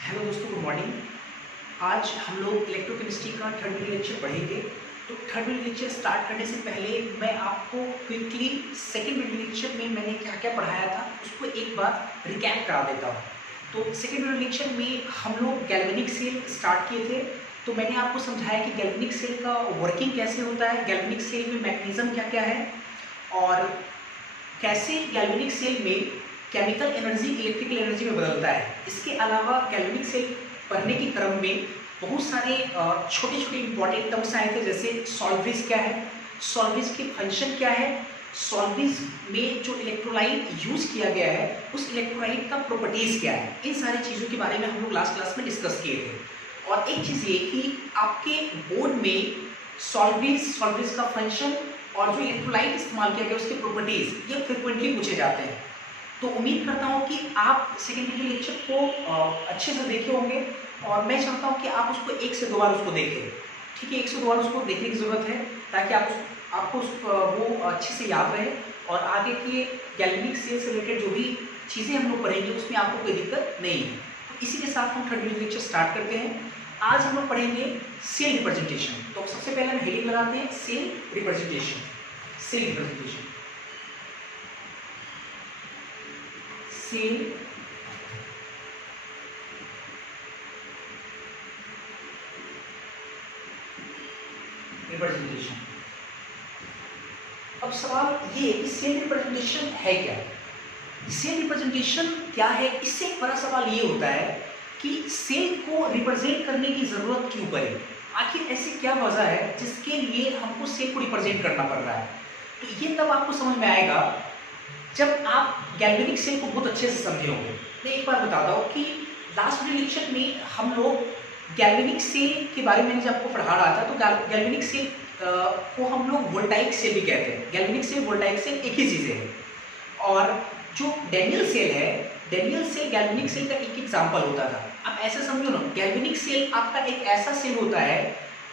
Hello दोस्तों, good morning. आज हम लोग इलेक्ट्रोकेमिस्ट्री का थर्ड वीडियो लेक्चर पढ़ेंगे। तो थर्ड वीडियो लेक्चर स्टार्ट करने से पहले मैं आपको क्विकली सेकंड वीडियो लेक्चर में मैंने क्या क्या पढ़ाया था उसको एक बार रिकैप करा देता हूँ। तो सेकंड वीडियो लेक्चर में हम लोग गैल्वेनिक सेल स्टार्ट किए थे। तो मैंने आपको समझाया कि गैल्वेनिक सेल का वर्किंग कैसे होता है, गैल्वेनिक सेल में मैकेनिज्म क्या क्या है और कैसे गैल्वेनिक सेल में केमिकल एनर्जी इलेक्ट्रिकल एनर्जी में बदलता है। इसके अलावा गैल्वेनिक सेल पढ़ने के क्रम में बहुत सारे छोटे छोटे इंपॉर्टेंट टर्म्स आए थे, जैसे सॉल्वेज क्या है, सॉल्वेज की फंक्शन क्या है, सॉल्वेज में जो इलेक्ट्रोलाइट यूज किया गया है उस इलेक्ट्रोलाइट का प्रॉपर्टीज क्या है। इन सारी चीज़ों के बारे में हम लोग लास्ट क्लास में डिस्कस किए थे। और एक चीज़ ये कि आपके बोर्ड में सॉल्वेज का फंक्शन और जो इलेक्ट्रोलाइट इस्तेमाल किया गया उसके प्रॉपर्टीज ये फ्रिक्वेंटली पूछे जाते हैं। तो उम्मीद करता हूँ कि आप सेकेंड वीडियो लेक्चर को अच्छे से देखे होंगे और मैं चाहता हूँ कि आप उसको एक से दो बार उसको देखें। ठीक है, एक से दो बार उसको देखने की ज़रूरत है ताकि आपको वो अच्छे से याद रहे और आगे के गैल्वेनिक सेल से रिलेटेड जो भी चीज़ें हम लोग पढ़ेंगे उसमें आपको कोई दिक्कत नहीं है। तो इसी के साथ हम थर्ड वीडियो लेक्चर स्टार्ट करते हैं। आज हम लोग पढ़ेंगे सेल रिप्रेजेंटेशन। तो सबसे पहले हम हेडिंग लगाते हैं cell representation. Cell representation, cell representation. अब सवाल ये कि सेल रिप्रेजेंटेशन है क्या? सेल रिप्रेजेंटेशन क्या है? इससे एक बड़ा सवाल ये होता है कि सेल को रिप्रेजेंट करने की जरूरत क्यों पड़े? आखिर ऐसी क्या वजह है जिसके लिए हमको सेल को रिप्रेजेंट करना पड़ रहा है? तो ये तब आपको समझ में आएगा जब आप गैल्वेनिक सेल को बहुत अच्छे से समझे होंगे। मैं एक बार बताता हूँ कि लास्ट वीडियो लेक्चर में हम लोग गैल्वेनिक सेल के बारे में जब आपको पढ़ा रहा था तो गैल्वेनिक सेल को हम लोग वोल्टाइक सेल भी कहते हैं। गैल्वेनिक सेल वोल्टाइक सेल एक ही चीज़ है। और जो डैनियल सेल है, डैनियल सेल गैल्वेनिक सेल का एक एग्जाम्पल होता था। आप ऐसे समझो ना, गैल्वेनिक सेल आपका एक ऐसा सेल होता है,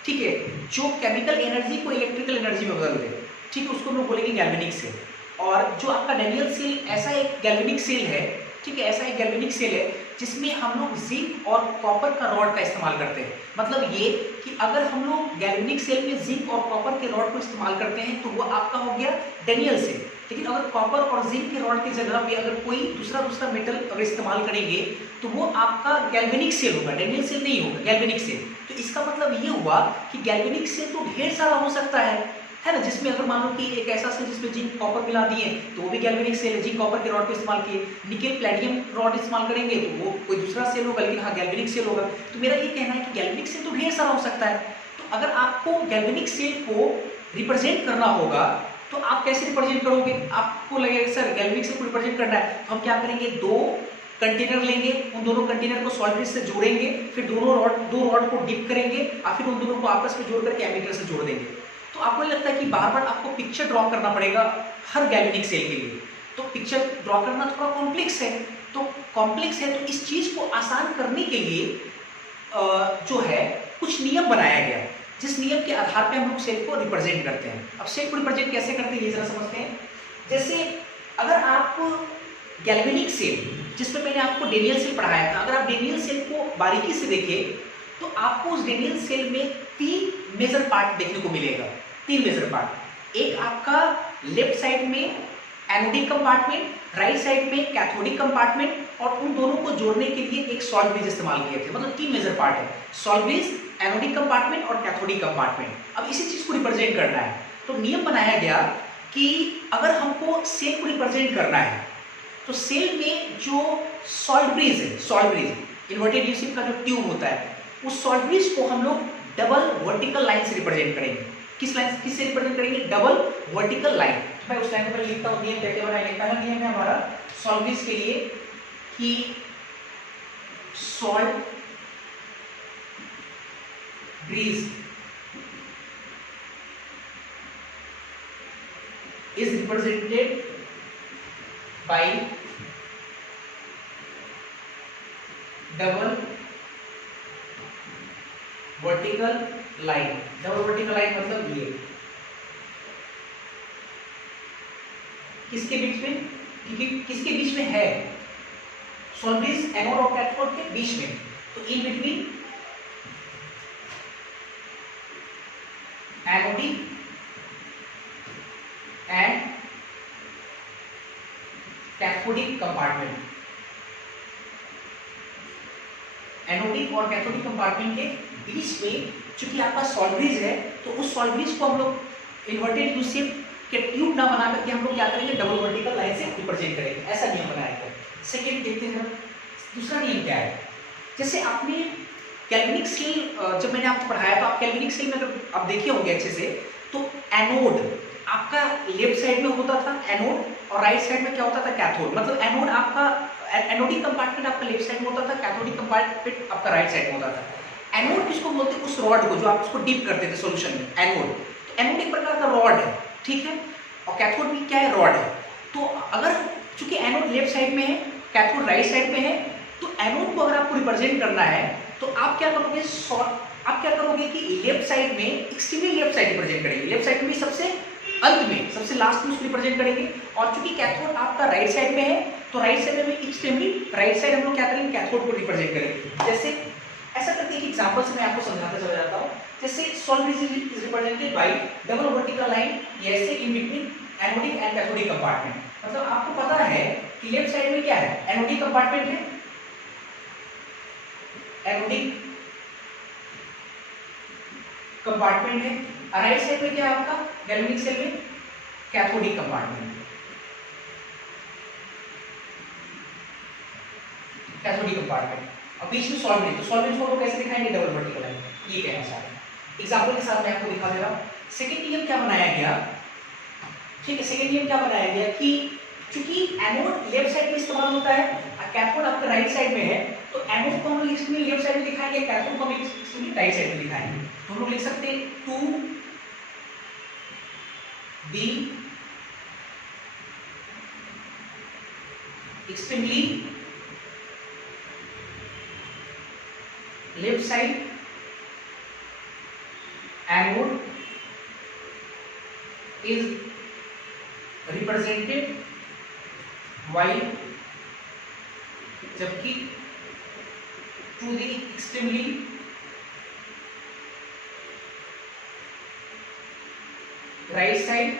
ठीक है, जो केमिकल एनर्जी को इलेक्ट्रिकल एनर्जी में बदल दे। ठीक है, उसको हम लोग बोलेंगे गैल्वेनिक सेल। और जो आपका डैनियल सेल ऐसा एक गैल्वेनिक सेल है, ठीक है, ऐसा एक गैल्वेनिक सेल है जिसमें हम लोग जिंक और कॉपर का रॉड का इस्तेमाल करते हैं। मतलब ये कि अगर हम लोग गैल्वेनिक सेल में जिंक और कॉपर के रॉड को इस्तेमाल करते हैं तो वो आपका हो गया डैनियल सेल। लेकिन अगर कॉपर और जिंक के रॉड की जगह पे अगर कोई दूसरा मेटल अगर इस्तेमाल करेंगे तो वो आपका गैल्वेनिक सेल होगा, डैनियल सेल नहीं होगा, गैल्वेनिक सेल। तो इसका मतलब ये हुआ कि गैल्वेनिक सेल तो ढेर सारा हो सकता है ना, जिसमें अगर मान लो कि एक ऐसा सेल जिसमें जिंक कॉपर मिला दिए तो वो भी गैल्वेनिक सेल है, जिंक कॉपर के रॉड को इस्तेमाल किए। निकेल प्लैटिनम रॉड इस्तेमाल करेंगे तो वो कोई दूसरा सेल होगा, लेकिन हाँ गैल्वेनिक सेल होगा। तो मेरा ये कहना है कि गैल्वेनिक सेल तो ढेर सारा हो सकता है। तो अगर आपको गैल्वेनिक सेल को रिप्रेजेंट करना होगा तो आप कैसे रिप्रेजेंट करोगे? आपको लगेगा सर गैल्वेनिक सेल को रिप्रेजेंट करना है तो हम क्या करेंगे, दो कंटेनर लेंगे, उन दोनों कंटेनर को सॉल्ट ब्रिज से जोड़ेंगे, फिर दो रॉड को डिप करेंगे और फिर उन दोनों को आपस में जोड़ करके एमीटर से जोड़ देंगे। तो आपको लगता है कि बार बार आपको पिक्चर ड्रॉ करना पड़ेगा हर गैल्वेनिक सेल के लिए, तो पिक्चर ड्रॉ करना थोड़ा कॉम्प्लेक्स है। तो कॉम्प्लेक्स है तो इस चीज को आसान करने के लिए जो है कुछ नियम बनाया गया, जिस नियम के आधार पे हम लोग सेल को रिप्रेजेंट करते हैं। अब सेल को रिप्रेजेंट कैसे करते हैं ये जरा समझते हैं। जैसे अगर आप गैल्वेनिक सेल, जिसमें मैंने आपको डैनियल सेल पढ़ाया था, अगर आप डैनियल सेल को बारीकी से देखें तो आपको उस डैनियल सेल में तीन मेजर पार्ट देखने को मिलेगा। तीन मेजर पार्ट, एक आपका लेफ्ट साइड में एनोडिक कंपार्टमेंट, राइट साइड में कैथोडिक कंपार्टमेंट, और उन दोनों को जोड़ने के लिए एक सॉल्ट ब्रिज इस्तेमाल किए थे। मतलब तीन मेजर पार्ट है, सॉल्ट ब्रिज, एनोडिक कंपार्टमेंट और कैथोडिक कंपार्टमेंट। अब इसी चीज को रिप्रेजेंट करना है तो नियम बनाया गया कि अगर हमको सेल को रिप्रेजेंट करना है तो सेल में जो सॉल्ट ब्रिज है, सॉल्ट ब्रिज इन्वर्टेड यूसिफ का जो ट्यूब होता है, उस सॉल्ट ब्रिज को हम लोग डबल वर्टिकल लाइन से रिप्रेजेंट करेंगे। किससे रिप्रेजेंट करेंगे? Double vertical line. तो मैं उस लाइन पर लिखता हूँ, नियम क्या बनाया गया? पहला नियम है हमारा सॉल्ट ब्रिज के लिए कि salt bridge is represented by double vertical line। Double vertical line मतलब ये किसके बीच में, किसके बीच में है? सॉल्ट ब्रिज एनोड और कैथोड के बीच में। तो इन between anodic and cathodic compartment, anodic और कैथोडिक कंपार्टमेंट के बीच में चूंकि आपका सॉल्ट ब्रिज है, तो उस सॉल्ट ब्रिज को हम लोग इन्वर्टेड यू शेप के ट्यूब ना बना करके हम लोग क्या करेंगे, डबल वर्टिकल लाइन से रिप्रेजेंट करेंगे, ऐसा नियम बनाएगा। सेकेंड देखते हैं दूसरा नियम क्या है। जैसे आपने कैल्विनिक सेल जब मैंने आपको पढ़ाया तो आप कैल्विनिक सेल में अगर आप देखे होंगे अच्छे से, तो एनोड आपका लेफ्ट साइड में होता था एनोड, और राइट साइड में क्या होता था, कैथोड। मतलब एनोड आपका एनोडिक कंपार्टमेंट आपका लेफ्ट साइड में होता था, कैथोडिक कंपार्टमेंट आपका राइट साइड में होता था। एनोड किसको बोलते हैं, उस रॉड को जो आप उसको डीप करते थे सॉल्यूशन में, एनोड। तो एनोड एक प्रकार का रॉड है, ठीक है, और कैथोड भी क्या है, रॉड है। तो अगर चूंकि एनोड लेफ्ट साइड में है, कैथोड राइट साइड में है, तो एनोड को अगर आपको रिप्रेजेंट करना है तो आप क्या करोगे, आप क्या करोगे कि लेफ्ट साइड में एक्सट्रीमली लेफ्ट साइड रिप्रेजेंट करेंगे, लेफ्ट साइड में सबसे अंत में सबसे लास्ट में उसको रिप्रेजेंट करेंगे। और चूंकि कैथोड आपका राइट साइड में है, तो राइट साइड में एक्सट्रीमली राइट साइड हम लोग क्या करेंगे, कैथोड को रिप्रेजेंट करेंगे। जैसे ऐसा करके एक एग्जांपल से मैं आपको समझाता चला जाता हूं। जैसे salt is represented by double vertical line, ऐसे in between anodic and cathodic compartment. मतलब आपको पता है कि लेफ्ट साइड में क्या है, एनोडिक कंपार्टमेंट है, एनोडिक कंपार्टमेंट है, और राइट साइड में क्या है आपका, गैल्वेनिक सेल में कैथोडिक कंपार्टमेंट, कैथोडिक कंपार्टमेंट, और बीच में सॉल्वेंट। तो सॉल्वेंट को कैसे दिखाएंगे, डबल वर्टिकल लाइन, ये कहना चाह रहे हैं। एग्जांपल के साथ मैं आपको दिखा दे रहा हूं। सेकंड नियम क्या बनाया गया, ठीक है, सेकंड नियम क्या बनाया गया कि चूंकि एनोड लेफ्ट साइड में इस्तेमाल होता है और कैथोड आपके राइट साइड में है, तो एनोड को हम लोग इसमें लेफ्ट साइड में दिखाएंगे, कैथोड को हम इसमें राइट साइड में दिखाएंगे। तो हम लोग लिख सकते हैं 2b extremely left side anode is represented while, जबकि to the extremely right side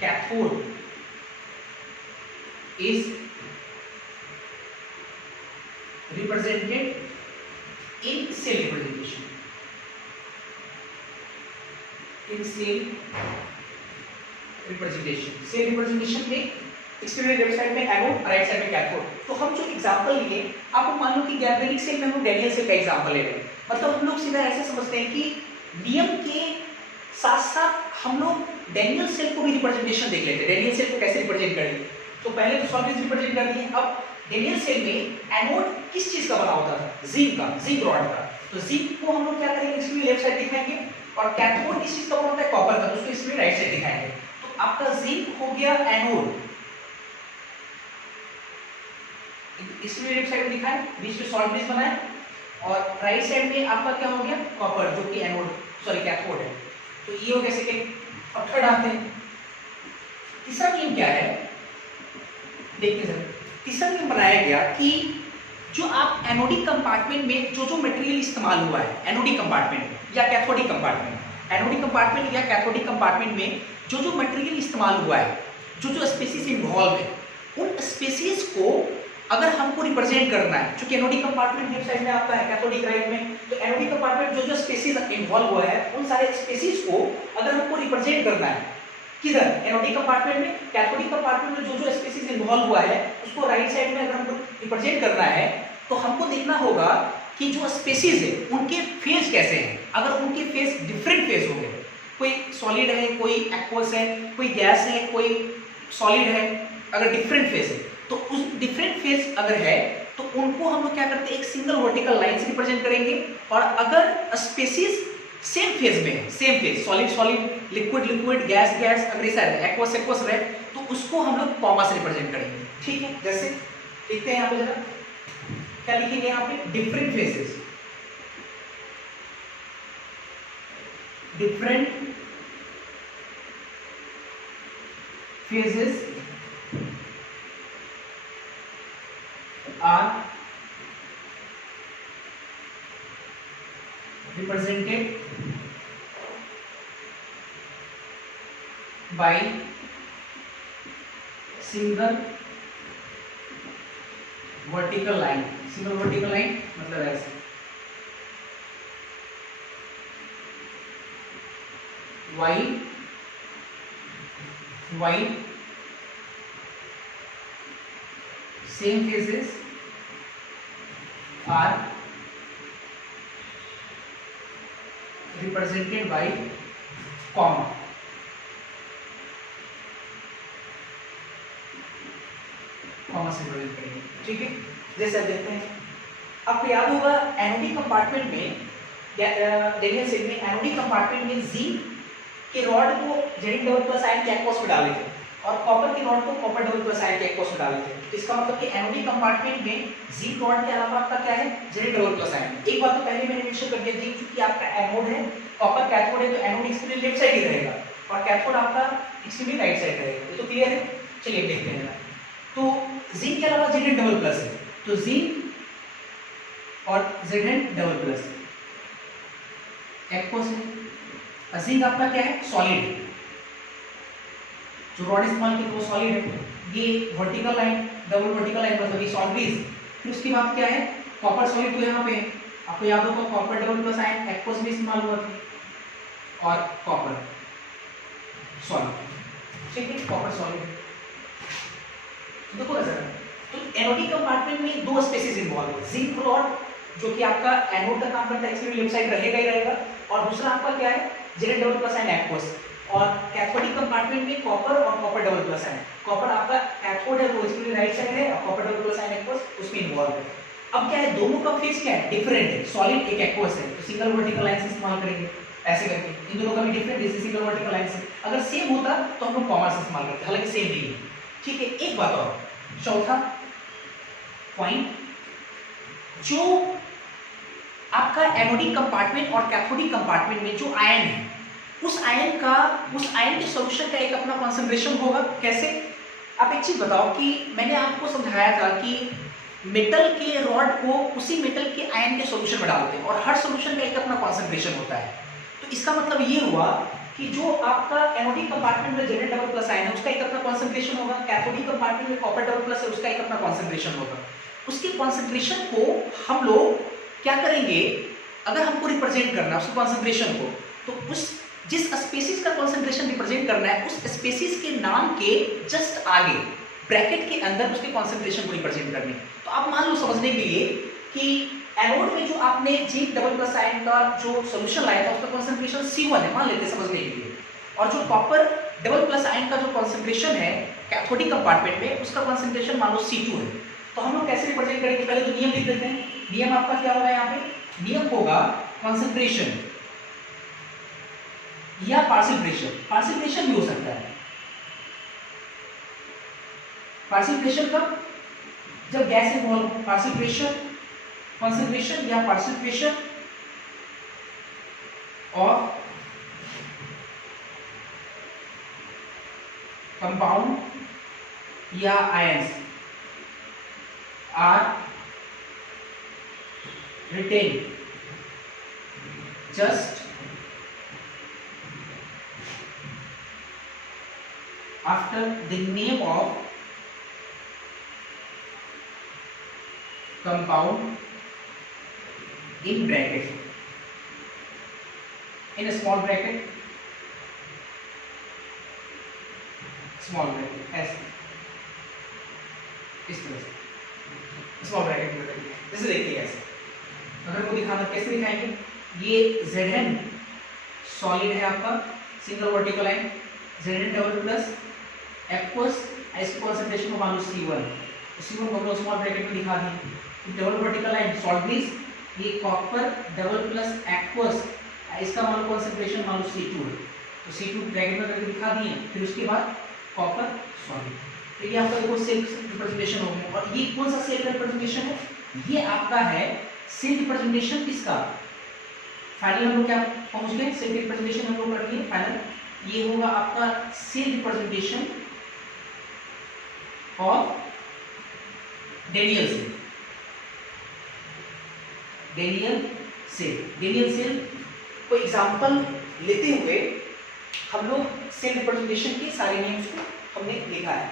cathode is represented in cell representation, in cell representation। Cell representation में एक्सट्रीमली लेफ्ट साइड में एनोड, राइट साइड में कैथोड। तो हम जो example लिए, आपको मान लो कि गैल्वेनिक सेल में हम डैनियल सेल का एग्जांपल ले रहे हैं। मतलब हम लोग सीधा ऐसे समझते हैं कि नियम के साथ साथ हम लोग डैनियल सेल को भी रिप्रेजेंटेशन देख लेते हैं, डैनियल सेल को कैसे रिप्रेजेंट करेंगे। तो पहले तो सॉल्वेंट रिप्रेजेंट कर दिए, अब डैनियल सेल में एनोड किस चीज का बना होता था, जिंक का, जिंक रॉड का। तो जिंक को हम लोग क्या करेंगे, इसमें लेफ्ट साइड दिखाएंगे, और कैथोड किस चीज का बना होता है, कॉपर का, तो उसको इसमें राइट साइड दिखाएंगे। तो आपका जिंक हो गया एनोड, इसमें लेफ्ट साइड में दिखाएं, बीच में सॉल्ट ब्रिज बनाए, और राइट साइड में आपका क्या हो गया, कॉपर, जो कि एनोड सॉरी कैथोड है। तो ये हो गया सेकंड। और थर्ड आते हैं, तीसरा नियम क्या है, देखते हैं। तीसरा नियम बनाया गया कि जो आप एनोडिक कंपार्टमेंट में जो जो मटेरियल इस्तेमाल हुआ है, एनोडिक कंपार्टमेंट या कैथोडिक कंपार्टमेंट, एनोडिक कंपार्टमेंट या कैथोडिक कंपार्टमेंट में जो जो मटेरियल इस्तेमाल हुआ है, जो जो स्पीसीज इन्वॉल्व है, उन स्पीसीज को अगर हमको रिप्रेजेंट करना है, क्योंकि एनोडिक कंपार्टमेंट लेफ्ट साइड में आपका है, कैथोडिक राइट में, तो एनोडिक कंपार्टमेंट जो जो स्पीसीज इन्वॉल्व हुआ है, उन सारे स्पीसीज को अगर हमको रिप्रेजेंट करना है, किधर, एनोडिक कंपार्टमेंट में, कैथोडिक कंपार्टमेंट में जो जो स्पीसीज इन्वॉल्व हुआ है, उसको राइट साइड में अगर हमको रिप्रेजेंट करना है, तो हमको देखना होगा कि जो स्पीसीज है उनके फेज कैसे हैं। अगर उनके फेज डिफरेंट फेज हो गए, कोई सॉलिड है, कोई एक्वस है, कोई गैस है, कोई सॉलिड है, अगर डिफरेंट फेज है, तो उस डिफरेंट फेज अगर है तो उनको हम लोग क्या करते हैं, एक सिंगल वर्टिकल लाइन से रिप्रेजेंट करेंगे। और अगर स्पीसीज सेम फेज में है, same phase, solid solid, liquid liquid, gas gas, अगर ऐसा है, एक्वस एक्वस रहे, तो उसको हम लोग कॉमा से रिप्रेजेंट करेंगे। ठीक है, जैसे देखते हैं यहाँ पे जरा क्या लिखेंगे, यहाँ पे different phases, different phases are represented by single vertical line. Single vertical line मतलब ऐसे while same phases are represented by comma. Comma से रिप्रेजेंट करेंगे, ठीक है। जैसे आप देखते हैं, आपको याद होगा एनोडिक कंपार्टमेंट में डेनियल सेल में एनोडिक कंपार्टमेंट में जिंक के रॉड को जिंक डबल प्लस आयन के एक्वस में डाले थे और कॉपर के रॉड को कॉपर डबल प्लस आयन के एक्वस में डाले थे। तो इसका मतलब कि एनोडिक कंपार्टमेंट में जिंक रॉड के अलावा आपका क्या है, जिंक डबल प्लस आयन। एक बात तो पहले मैंने मेंशन कर दिया, जिंक क्योंकि आपका एनोड है, कॉपर कैथोड है, तो एनोड एक्सट्रीमली लेफ्ट साइड ही रहेगा और कैथोड आपका एक्सट्रीमली राइट साइड रहेगा। ये तो क्लियर है। चलिए देखते हैं। तो जिंक के अलावा जेड डबल प्लस है, तो जिंक और जेड डबल प्लस एक्वस है। जिंक आपका क्या है, सॉलिड है, जो रॉड इस्तेमाल की वो सॉलिड है। ये vertical line, double vertical line मतलब ये सॉलिड। फिर उसके बाद क्या है, कॉपर सॉलिड तो यहाँ पे है, आपको याद होगा copper double plus ion aqueous में इस्तेमाल हुआ था और कॉपर सॉलिड, ठीक है, कॉपर सॉलिड। देखो नजर, तो एनोडिक कंपार्टमेंट में दो स्पेसिस इन्वॉल्व है, जिंक रॉड जो कि आपका एनोड का काम करता है, एक्सट्रीमली लेफ्ट साइड रहेगा ही रहेगा, और दूसरा आपका क्या है, Z double plus ion aqueous. और कैथोडिक कंपार्टमेंट में कॉपर और copper double plus ion, copper आपका कैथोड है वो एक्सट्रीमली राइट साइड है और copper double plus ion aqueous उसमें इन्वॉल्व है। अब क्या है, दोनों का फेस क्या है, डिफरेंट है, सॉलिड एक एक्वस है, तो सिंगल वर्टिकल लाइन से इस्तेमाल करेंगे ऐसे करके। इन दोनों का भी डिफरेंट, जैसे सिंगल वर्टिकल लाइन से अगर सेम होता तो हम लोग कॉमा से इस्तेमाल करते, हालांकि सेम नहीं है, ठीक है। एक बात और, चौथा पॉइंट, जो आपका एनोडिक कंपार्टमेंट और कैथोडिक कंपार्टमेंट में जो आयन है, उस आयन के सॉल्यूशन का एक अपना कॉन्सेंट्रेशन होगा। कैसे, आप एक चीज बताओ कि मैंने आपको समझाया था कि मेटल के रॉड को उसी मेटल के आयन के सॉल्यूशन में डालते हैं और हर सॉल्यूशन का एक अपना कॉन्सेंट्रेशन होता है। तो इसका मतलब ये हुआ कि जो आपका एनोडिक कंपार्टमेंट में जेड डबल प्लस आयन है उसका एक अपना कॉन्सेंट्रेशन होगा, कैथोडिक कंपार्टमेंट में कॉपर डबल प्लस है उसका एक अपना कॉन्सेंट्रेशन होगा। उसके कॉन्सेंट्रेशन को हम लोग क्या करेंगे, अगर हमको रिप्रेजेंट करना है उसके कॉन्सेंट्रेशन को, तो उस जिस स्पेसिस का कॉन्सेंट्रेशन रिप्रेजेंट करना है उस स्पेसिस के नाम के जस्ट आगे ब्रैकेट के अंदर उसके कॉन्सेंट्रेशन को रिप्रेजेंट करने। तो आप मान लो समझने के लिए कि एनोड में जो आपने जिंक डबल प्लस आयन का जो सॉल्यूशन लाया था उसका कॉन्सेंट्रेशन C1 है, मान लेते हैं समझने के लिए, और जो कॉपर डबल प्लस आयन का जो कॉन्सेंट्रेशन है कैथोडिक कंपार्टमेंट में उसका कॉन्सेंट्रेशन मान लो C2 है। तो हम लोग कैसे रिप्रेजेंट करेंगे, पहले तो नियम लिख देते हैं। नियम आपका क्या होगा, यहाँ पे नियम होगा कॉन्सेंट्रेशन या पार्शियल प्रेशर। पार्शियल प्रेशर भी हो सकता है, पार्शियल प्रेशर कब, जब गैस इन्वॉल्व हो, पार्शियल प्रेशर कॉन्सेंट्रेशन या पार्शियल प्रेशर ऑफ कंपाउंड या ions are written just after the name of compound in bracket, in a small bracket, ऐसे इस तरह से स्मॉल ब्रैकेट में बताइए। जैसे देखिए ऐसे, अगर को दिखाना कैसे दिखाएंगे, ये Zn सॉलिड है आपका, single vertical line, Zn double plus aqueous, इसकी कॉन्सेंट्रेशन को मान लो C1, C1 को हम लोग स्मॉल ब्रैकेट में दिखा दिए। डबल वर्टिकल लाइन सॉल्ट, ये कॉपर डबल प्लस एक्वस, इसका मान लो कॉन्सेंट्रेशन मान लो C2 है, तो C2 ब्रैकेट में करके दिखा दिए। फिर उसके बाद कॉपर सॉलिड, तो ये आपका देखो सेल रिप्रेजेंटेशन हो गया। और ये कौन सा सेल रिप्रेजेंटेशन है, ये आपका है सेल रिप्रेजेंटेशन किसका, फाइनल हम लोग क्या पहुंच गए, सेल रिप्रेजेंटेशन हम लोग कर लिए फाइनल। ये होगा आपका cell representation of Daniell cell. Daniell cell कोई एग्जाम्पल लेते हुए हम लोग सेल रिप्रेजेंटेशन के सारे नेम्स को हमने लिखा है।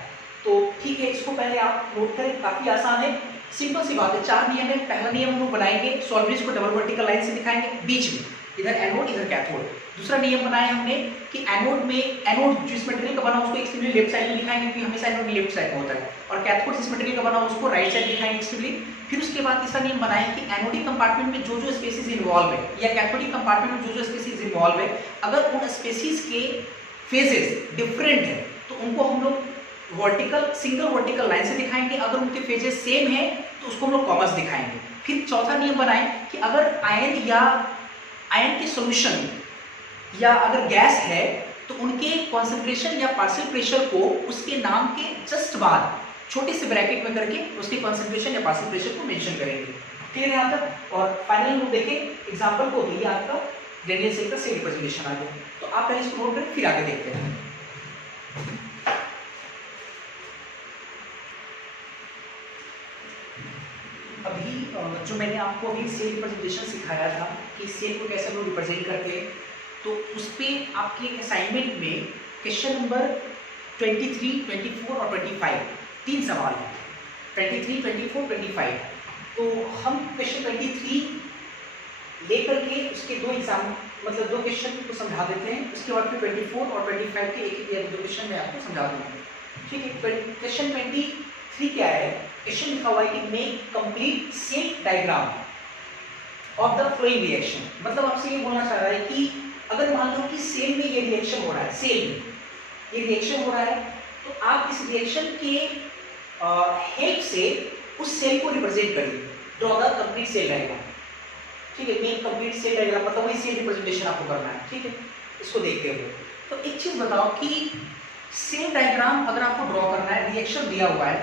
तो ठीक है, इसको पहले आप नोट करें, काफी आसान है, सिंपल सी बात है। 4 नियम है। पहला नियम हम लोग बनाएंगे, सॉल्वेज को डबल वर्टिकल लाइन से दिखाएंगे बीच में, इधर एनोड इधर कैथोड। दूसरा नियम बनाया हमने कि एनोड जिस मटेरियल का बना उसको एक्सट्रीमली लेफ्ट साइड में दिखाएंगे क्योंकि हमेशा एनोड लेफ्ट साइड में होता है, और कैथोड जिस मटेरियल का बना उसको राइट साइड दिखाएंगे एक्सट्रीमली। फिर उसके बाद तीसरा नियम बनाया कि एनोडिक कंपार्टमेंट में जो जो स्पेसीज इन्वॉल्व है या कैथोडिक कंपार्टमेंट में जो जो स्पेसीज इन्वॉल्व है, अगर उन स्पेसीज के फेजेस डिफरेंट है तो उनको हम लोग सिंगल वर्टिकल लाइन से दिखाएंगे। अगर उनके फेजेस सेम है तो उसको हम लोग कॉमर्स दिखाएंगे। फिर चौथा नियम बनाए कि अगर आयन के सॉल्यूशन या अगर गैस है तो उनके कॉन्सेंट्रेशन या पार्शियल प्रेशर को उसके नाम के जस्ट बाद छोटे से ब्रैकेट में करके उसके कॉन्सेंट्रेशन या पार्शियल प्रेशर को मेंशन करेंगे। क्लियर है यहाँ तक? और फाइनल में देखें एग्जांपल को, तो ये आपका ग्रेडियंट सेल का सेल रिप्रेजेंटेशन आ गया। तो आप पहले इसको नोट करें, फिर आगे देखते हैं। अभी जो मैंने आपको अभी सेल रिप्रेजेंटेशन सिखाया था कि सेल को कैसे लोग रिप्रेजेंट करते हैं, तो उस पर आपके असाइनमेंट में क्वेश्चन नंबर 23, 24 और 25 तीन सवाल हैं, 23, 24, 25। तो हम क्वेश्चन 23 लेकर के उसके दो क्वेश्चन को समझा देते हैं। उसके बाद फिर 24 और 25 के एक दो क्वेश्चन मैं आपको समझा दूंगा। ठीक है, क्वेश्चन 23 क्या है? क्वेश्चन लिखा हुआ है कि make complete cell diagram of the following reaction. मतलब आपसे ये बोलना चाह रहा है कि अगर मान लो कि सेल में ये रिएक्शन हो रहा है, सेल में ये रिएक्शन हो रहा है, तो आप इस रिएक्शन के हेल्प से उस सेल को रिप्रेजेंट करिए। Draw the complete cell diagram. ठीक है, मेक कंप्लीट सेल डायग्राम मतलब वही सेल रिप्रेजेंटेशन आपको करना है। ठीक है, इसको देखते हुए तो एक चीज बताओ कि सेल डायग्राम अगर आपको ड्रॉ करना है, रिएक्शन दिया हुआ है,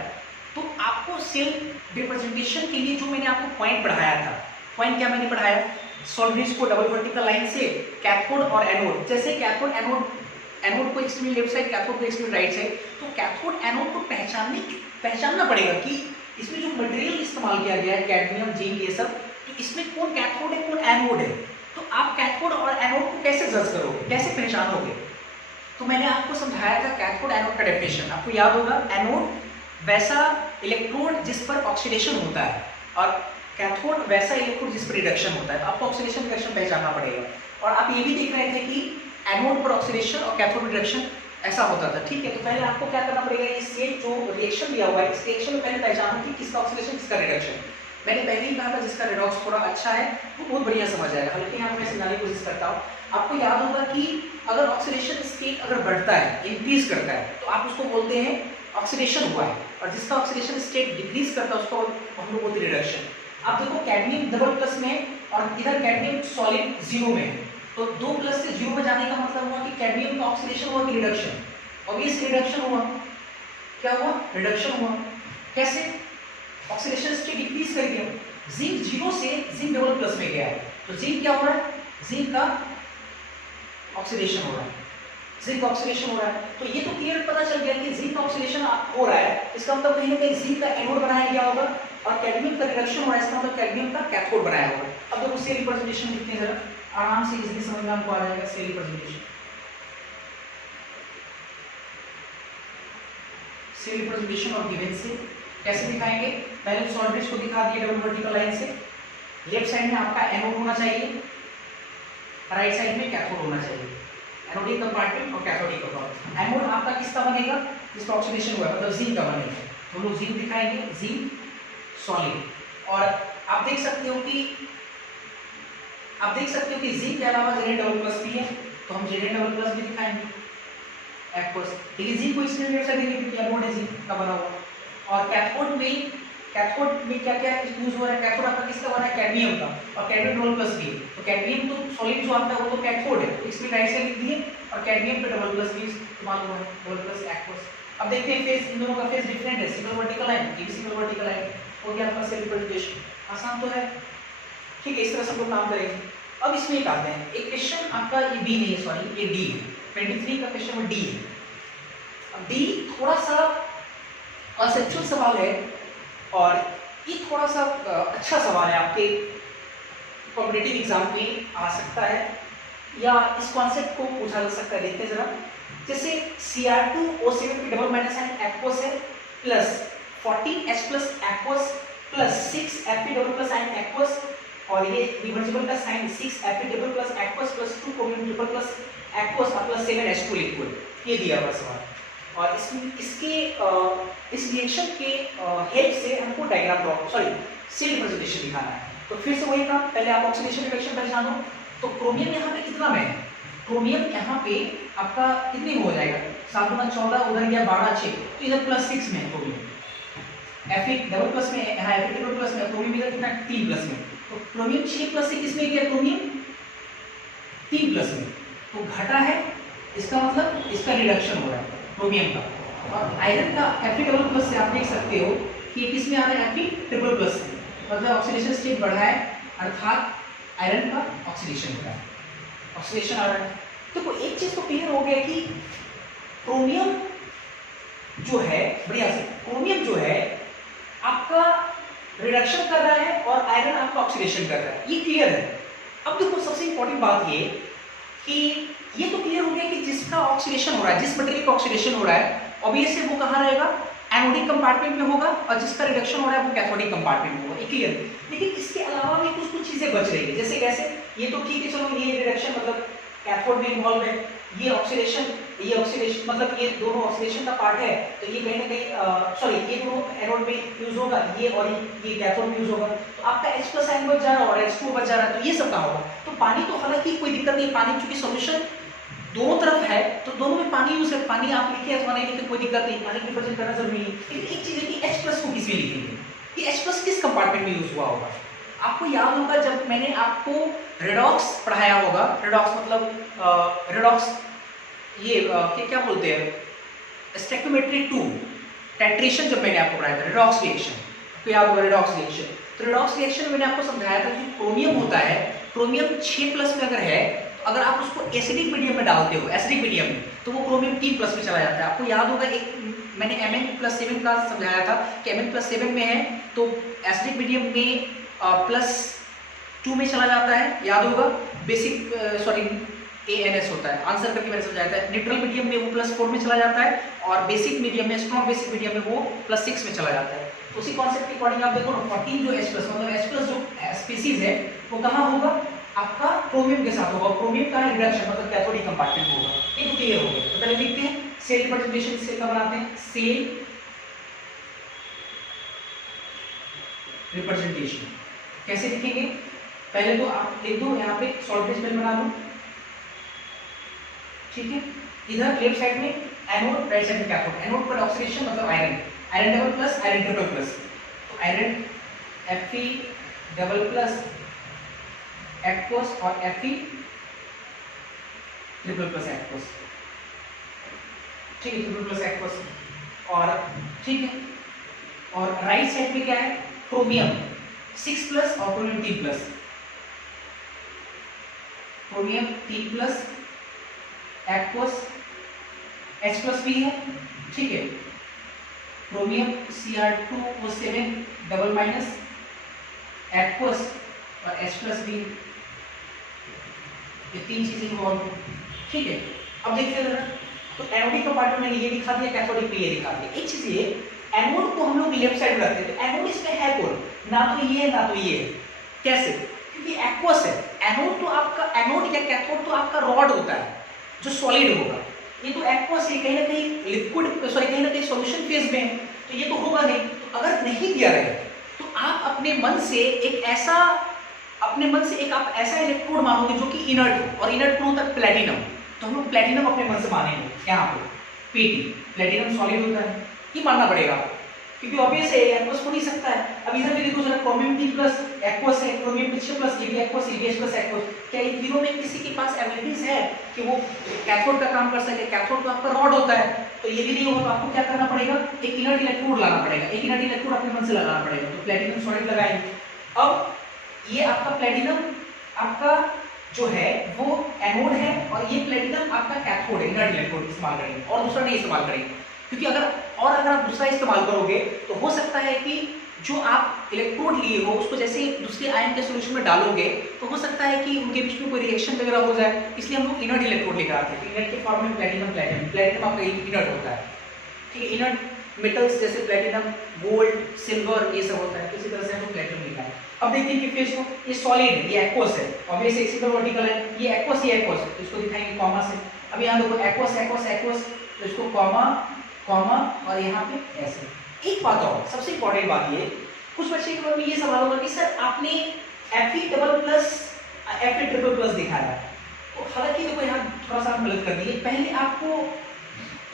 तो आपको सेल रिप्रेजेंटेशन के लिए जो मैंने आपको पॉइंट पढ़ाया था, पॉइंट क्या मैंने पढ़ाया? सॉल्वेज को डबल वर्टिकल लाइन से कैथोड और एनोड, जैसे कैथोड एनोड को एक्सट्रीमली लेफ्ट साइड, कैथोड को एक्सट्रीमली राइट साइड, तो कैथोड एनोड को पहचानना पड़ेगा कि इसमें जो मटेरियल इस्तेमाल किया गया है, कैडमियम, जिंक, ये सब, तो इसमें कौन कैथोड है कौन एनोड है। तो आप कैथोड और एनोड को कैसे जज करोगे, कैसे पहचानोगे? तो मैंने आपको समझाया था कैथोड एनोड का डेफिनेशन, आपको याद होगा। एनोड वैसा इलेक्ट्रोड जिस पर ऑक्सीडेशन होता है और कैथोड वैसा इलेक्ट्रोड जिस पर रिडक्शन होता है। आपको ऑक्सीडेशन रिडक्शन पहचानना पड़ेगा। और आप ये भी देख रहे थे कि एनोड पर ऑक्सीडेशन और कैथोड रिडक्शन ऐसा होता था। ठीक है, तो पहले आपको क्या करना पड़ेगा, ये सेल जो रिएक्शन दिया हुआ है, इस रिएक्शन में पहले पहचानो कि किसका ऑक्सीडेशन किसका रिडक्शन। मैंने पहले ही कहा था जिसका रिडॉक्स थोड़ा अच्छा है वो बहुत बढ़िया समझ आएगा, हालांकि यहाँ मैं समझाने की कोशिश करता हूँ। आपको याद होगा कि अगर ऑक्सीडेशन स्टेट अगर बढ़ता है, इंक्रीज करता है, तो आप उसको बोलते हैं ऑक्सीडेशन हुआ है, और जिसका ऑक्सीडेशन स्टेट डिक्रीज करता है उसको हम लोग बोलते हैं रिडक्शन। आप देखो कैडमियम डबल प्लस में और इधर कैडमियम सॉलिड जीरो में, तो 2 प्लस से 0 में जाने का मतलब हुआ कि कैडमियम का ऑक्सीडेशन हुआ कि रिडक्शन। ऑब्वियसली रिडक्शन हुआ। क्या हुआ? रिडक्शन हुआ। कैसे? ऑक्सीडेशन स्टेट डिक्रीज कर दिया। जिंक 0 से जिंक डबल प्लस में गया है, तो जिंक क्या हो रहा है? जिंक का ऑक्सीडेशन हो रहा है, जिंक ऑक्सीडेशन हो रहा है। तो ये तो क्लियर पता चल गया कि जिंक ऑक्सीडेशन हो रहा है, इसका मतलब कहीं ना कहीं जिंक का एनोड बनाया गया होगा, और कैडमियम का रिडक्शन हो रहा है, इसका मतलब कैडमियम का कैथोड बनाया होगा। अब देखो सेल रिप्रेजेंटेशन लिखते हैं जरा, आराम से इजीली समझ में आपको आ जाएगा। Cell representation, cell representation of given से कैसे दिखाएंगे? पहले सॉल्वेज को दिखा दिया डबल वर्टिकल लाइन से। लेफ्ट साइड में आपका एनोड होना चाहिए, राइट साइड में कैथोड होना चाहिए। एनोडिक कंपार्टमेंट और कैथोडिक कंपार्टमेंट। एनोड आपका किसका बनेगा? जिसका ऑक्सीडेशन हुआ है, मतलब जिंक का बनेगा। हम लोग जिंक दिखाएंगे, जिंक सॉलिड। और आप देख सकते हो कि जिंक के अलावा जेड डबल प्लस भी है, तो हम जेड डबल प्लस भी दिखाएंगे एक्वस। लेकिन जिंक को इसलिए लेफ्ट साइड देंगे क्योंकि एनोड है जिंक का बना हुआ। और कैथोड में क्या क्या यूज हो रहा है? कैथोड आपका किसका बना है? कैडमियम का, और कैडमियम डबल प्लस भी है। तो कैडमियम तो सॉलिड जो आपका वो तो कैथोड है, तो इसमें राइट साइड लिख दिए, और कैडमियम पे डबल प्लस भी इस्तेमाल हुआ है, डबल प्लस एक्वस। अब देखते हैं फेस, इन दोनों का फेस डिफरेंट है। सिंगल वर्टिकल लाइन, ये भी सिंगल वर्टिकल लाइन हो गया आपका सेल रिप्रेजेंटेशन। आसान तो है, ठीक है, इस तरह से हम लोग काम करेंगे। अब इसमें एक आते हैं, एक क्वेश्चन आपका ये बी नहीं है, सॉरी ये डी है, 23 का क्वेश्चन डी है। अब डी थोड़ा सा कॉन्सेप्चुअल सवाल है, और ये थोड़ा सा अच्छा सवाल है, आपके कॉम्पिटिटिव एग्जाम में आ सकता है। या इस कॉन्सेप्ट को पूछा जा सकता है, देखते हैं जरा। जैसे Cr2O7 की डबल माइनस साइन एक्वस है plus 14H plus aqueous plus 6Fe double plus sign aqueous, और ये रिवर्सिबल का sign 6Fe double plus aqueous plus 2 chromium triple plus aqueous plus 7H2 liquid, ये दिया हुआ सवाल। और इस रिएक्शन के हेल्प से हमको डायग्राम ड्रॉ सेल रिप्रेजेंटेशन दिखाना है। तो फिर से वही काम, पहले आप ऑक्सीडेशन रिएक्शन पहचानो। तो क्रोमियम यहाँ पे कितना में है, क्रोमियम यहाँ पे आपका कितने में हो जाएगा, 7 गुना 14, उधर गया 12 6, तो इधर +6 में है क्रोमियम। Fe डबल प्लस में, यहाँ Fe डबल प्लस में, क्रोमियम इधर कितना 3 प्लस में, तो क्रोमियम 6 प्लस से किसमें गया, क्रोमियम 3 प्लस में, तो घटा है, इसका मतलब इसका रिडक्शन हो रहा है क्रोमियम का। और आयरन का Fe डबल प्लस से आप देख सकते हो कि किसमें आ रहा है, Fe ट्रिपल प्लस से, मतलब ऑक्सीडेशन स्टेट बढ़ा है, अर्थात आयरन का ऑक्सीडेशन हो रहा है, ऑक्सीडेशन आ रहा है। तो एक चीज तो क्लियर हो गया कि क्रोमियम जो है, बढ़िया से, क्रोमियम जो है आपका रिडक्शन कर रहा है और आयरन आपका ऑक्सीडेशन कर रहा है, ये क्लियर है। अब देखो सबसे इंपॉर्टेंट बात ये कि ये तो क्लियर हो गया कि जिसका ऑक्सीडेशन हो रहा है, जिस मटेरियल का ऑक्सीडेशन हो रहा है, ऑब्वियसली वो कहाँ रहेगा, एनोडिक कंपार्टमेंट में होगा, और जिसका रिडक्शन हो रहा है वो कैथोडिक कंपार्टमेंट में होगा, क्लियर। लेकिन इसके अलावा भी कुछ चीजें बच रही है, जैसे कैसे, ये तो ठीक है, चलो ये रिडक्शन मतलब कैथोड में इन्वॉल्व है, ये ऑक्सीडेशन मतलब ये दोनों ऑक्सीडेशन का पार्ट है, तो ये कहीं ना कहीं ये दोनों एनोड में यूज होगा, ये और ये कैथोड में यूज होगा, तो आपका H प्लस आयन बच जा रहा है और H2 बच जा रहा है, तो ये सब कहाँ होगा। तो पानी तो हालांकि कोई दिक्कत नहीं, पानी चूंकि सोल्यूशन दोनों तरफ है, तो दोनों में पानी यूज है, पानी आप लिखे अथवा नहीं लिखे कोई दिक्कत नहीं, पानी रिप्रेजेंट करना जरूरी नहीं। लेकिन एक चीज है कि H प्लस को किस में लिखेंगे, कि H प्लस किस कंपार्टमेंट में यूज हुआ होगा। आपको याद होगा जब मैंने आपको रेडॉक्स पढ़ाया होगा, रेडॉक्स मतलब रेडॉक्स ये क्या बोलते हैं, स्टोइकियोमेट्री 2 टाइट्रेशन, जब मैंने आपको पढ़ाया था रेडॉक्स रिएक्शन, तो याद होगा रेडॉक्स रिएक्शन। तो रेडॉक्स रिएक्शन में मैंने आपको समझाया था कि क्रोमियम होता है, क्रोमियम 6 प्लस में अगर है, तो अगर आप उसको एसिडिक मीडियम में डालते हो, एसिडिक मीडियम में, तो वो क्रोमियम 3 प्लस में चला जाता है। आपको याद होगा एक मैंने Mn+7 का समझाया था कि Mn+7 में है तो एसिडिक मीडियम में +2 में चला जाता है, याद होगा। बेसिक ANS होता है, आंसर करके मैंने समझाया था। न्यूट्रल मीडियम में वो +4 में चला जाता है, और बेसिक मीडियम में, स्ट्रॉन्ग बेसिक मीडियम में वो +6 में चला जाता है। तो उसी कॉन्सेप्ट के अकॉर्डिंग आप देखो ना, 14 जो H+ मतलब H+ जो स्पीसीज है वो कहाँ होगा, आपका क्रोमियम के साथ होगा, क्रोमियम का रिडक्शन मतलब कैथोडिक कंपार्टमेंट में होगा। ये तो क्लियर हो गया। तो पहले देखते हैं सेल रिप्रेजेंटेशन सेल का बनाते हैं, सेल रिप्रेजेंटेशन कैसे लिखेंगे। पहले तो आप लिख दो यहाँ पे सॉल्ट बेस बना लो, ठीक है। इधर लेफ्ट साइड में एनोड, राइट साइड में कैथोड। एनोड पर ऑक्सीडेशन मतलब iron, iron double plus, iron triple plus, तो iron Fe double plus aqueous और Fe ट्रिपल प्लस एक्वस, ठीक है, ट्रिपल प्लस एक्वस। और ठीक है, और राइट साइड में क्या है, क्रोमियम 6 प्लस और chromium 3 plus, chromium 3 plus aqueous H plus भी है, ठीक है। Chromium Cr2O7 double minus aqueous और H प्लस भी, ये 3 चीजें इन्वॉल्व है, ठीक है। अब देखते हैं जरा, तो एनोडिक कंपार्टमेंट मैंने ये दिखा दिया, कैथोडिक पे ये दिखा दिया। एक चीज ये, एनोड को हम लोग लेफ्ट साइड में रखते हैं, तो एनोड इसमें है कौन, ना तो ये है ना तो ये है, कैसे, क्योंकि एक्वस है। एनोड तो आपका, एनोड या कैथोड तो आपका रॉड होता है जो सॉलिड होगा, ये तो एक्वस है, कहीं ना कहीं लिक्विड, कहीं ना कहीं सॉल्यूशन फेज में है, तो ये तो होगा नहीं। तो अगर नहीं दिया रहे तो आप अपने मन से एक ऐसा आप ऐसा इलेक्ट्रोड मानोगे जो कि इनर्ट हो, और इनर्ट कौन होता है, प्लेटिनम। तो हम लोग प्लेटिनम अपने मन से मानेंगे, यहाँ पे Pt, प्लेटिनम सॉलिड होता है, ये मानना पड़ेगा, क्योंकि ऑब्वियस है एक्वस हो नहीं सकता है। अब इधर भी देखो जरा, क्रोमियम 3 प्लस एक्वस है, क्रोमियम 6 प्लस, ये भी एक्वस, ये भी H प्लस एक्वस। क्या इन तीनों में किसी के पास एबिलिटीज है कि वो कैथोड का काम कर सके? कैथोड तो आपका रॉड होता है, तो ये भी नहीं होगा, तो आपको क्या करना पड़ेगा, एक इनर्ट इलेक्ट्रोड लाना पड़ेगा, एक इनर्ट इलेक्ट्रोड अपने मन से लगाना पड़ेगा। तो प्लेटिनम सॉलिड लगाएंगे। अब ये आपका प्लेटिनम आपका जो है वो एनोड है, और ये प्लेटिनम आपका कैथोड है, इनर्ट इलेक्ट्रोड इस्तेमाल करेंगे और दूसरा नहीं इस्तेमाल करेंगे। क्योंकि अगर आप दूसरा इस्तेमाल करोगे तो हो सकता है कि जो आप इलेक्ट्रोड लिए हो उसको जैसे दूसरे आयन के सॉल्यूशन में डालोगे तो हो सकता है कि उनके बीच में कोई रिएक्शन वगैरह हो जाए, इसलिए हम लोग इनर्ट इलेक्ट्रोड लेकर आते हैं। इनर्ट के फॉर्म में प्लेटिनम आपका इनर्ट होता है, ठीक है। इनर्ट मेटल्स जैसे प्लेटिनम, गोल्ड, सिल्वर ये सब होता है, इसी तरह से हम लोग प्लेटिनम लिखा है। अब देखते हैं कि फेस को, ये सॉलिड है, ये एक्वस है, ऑब्वियस एक सिंगल वर्टिकल है, ये एक्वस तो इसको दिखाएंगे कॉमा से। अब यहाँ देखो एक्वस तो इसको कॉमा और यहाँ पे ऐसे। एक बात और सबसे इंपॉर्टेंट बात ये, कुछ बच्चे के मन में ये सवाल होगा कि सर आपने Fe double plus Fe triple plus दिखाया, तो हालांकि देखो यहाँ थोड़ा सा गलत कर दिए, पहले आपको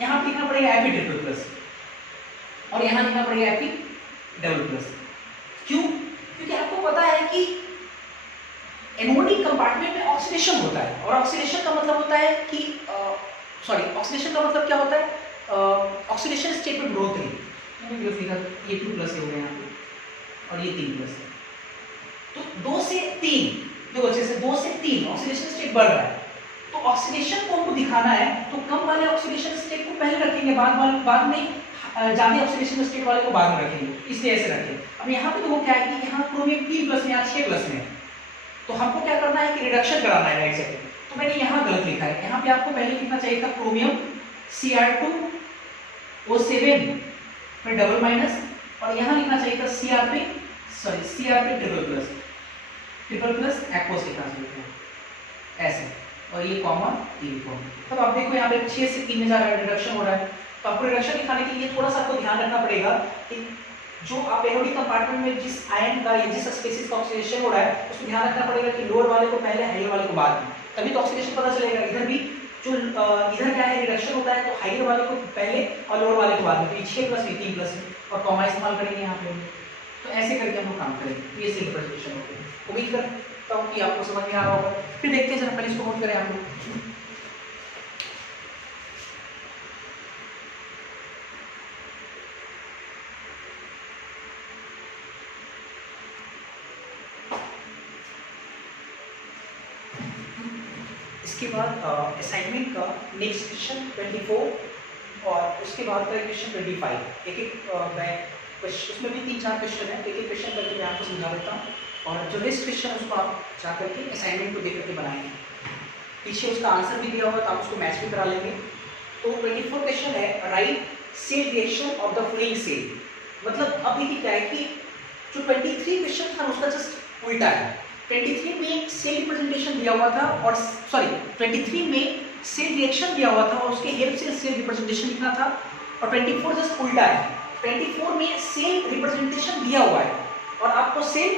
यहाँ लिखना पड़ेगा Fe ट्रिपल प्लस और यहाँ लिखना पड़ेगा Fe डबल प्लस। क्यों? क्योंकि आपको पता है कि एनोडिक कंपार्टमेंट में ऑक्सीडेशन होता है, और ऑक्सीडेशन का मतलब होता है कि ऑक्सीडेशन का मतलब क्या होता है? ऑक्सीडेशन स्टेट में बढ़ोतरी। ये 2 प्लस हो गया यहाँ पे और ये 3 प्लस है, तो 2 से 3, देखो जैसे 2 से 3 ऑक्सीडेशन स्टेट बढ़ रहा है, तो ऑक्सीडेशन को हमको दिखाना है तो कम वाले ऑक्सीडेशन स्टेट को पहले रखेंगे, बाद में ज्यादा ऑक्सीडेशन स्टेट वाले को बाद में रखेंगे, इसलिए ऐसे रखें। अब यहाँ पे देखो क्या है कि यहाँ क्रोमियम 3 प्लस में, यहाँ 6 प्लस में, तो हमको क्या करना है कि रिडक्शन कराना है राइट साइड, तो मैंने यहाँ गलत लिखा है। यहाँ पे आपको पहले लिखना चाहिए था क्रोमियम Cr2O7 में डबल माइनस, और यहाँ लिखना चाहिए था Cr ट्रिपल प्लस एक्वस लिखना चाहिए था ऐसे, और ये कॉमा ये कॉमा। तब आप देखो यहाँ पे 6 से 3 में जा रहा है, रिडक्शन हो रहा है, तो आपको रिडक्शन दिखाने के लिए थोड़ा सा आपको ध्यान रखना पड़ेगा कि जो आप एनोडिक कंपार्टमेंट में जिस आयन का या जिस स्पीशीज का ऑक्सीडेशन हो रहा है उसको ध्यान रखना पड़ेगा कि लोअर वाले को पहले, हायर वाले को बाद में, तभी तो ऑक्सीडेशन पता चलेगा। इधर भी जो इधर क्या है, रिडक्शन होता है, तो हायर वाले को पहले और लोअर वाले को बाद में, तो ये 6 प्लस 3 प्लस और कॉमा इस्तेमाल करेंगे यहाँ पे, तो ऐसे करके हम लोग काम करेंगे। ये सिंपल प्रेजेंटेशन होती है। उम्मीद करता हूँ कि आपको समझ में आ रहा होगा। फिर देखते हैं, जरा पहले इसको नोट करें हम लोग। इसके बाद असाइनमेंट का नेक्स्ट क्वेश्चन 24 और उसके बाद का क्वेश्चन 25, एक मैं उसमें भी 3-4 क्वेश्चन है, एक क्वेश्चन करके मैं आपको समझा देता हूँ, और जो नेक्स्ट क्वेश्चन है उसको आप जा करके असाइनमेंट को देख करके बनाएंगे। पीछे उसका आंसर भी दिया होगा तो आप उसको मैच भी करा लेंगे। तो 24 क्वेश्चन है, write cell reaction of the following cell. मतलब अब देखिए क्या है कि जो 23 क्वेश्चन था उसका जस्ट उल्टा है। 23 में सेल रिप्रेजेंटेशन दिया हुआ था, और 23 में सेल रिएक्शन दिया हुआ था और उसके हेल्प से सेल रिप्रेजेंटेशन लिखना था, और 24 जस्ट उल्टा है। 24 में सेल रिप्रेजेंटेशन दिया हुआ है और आपको सेल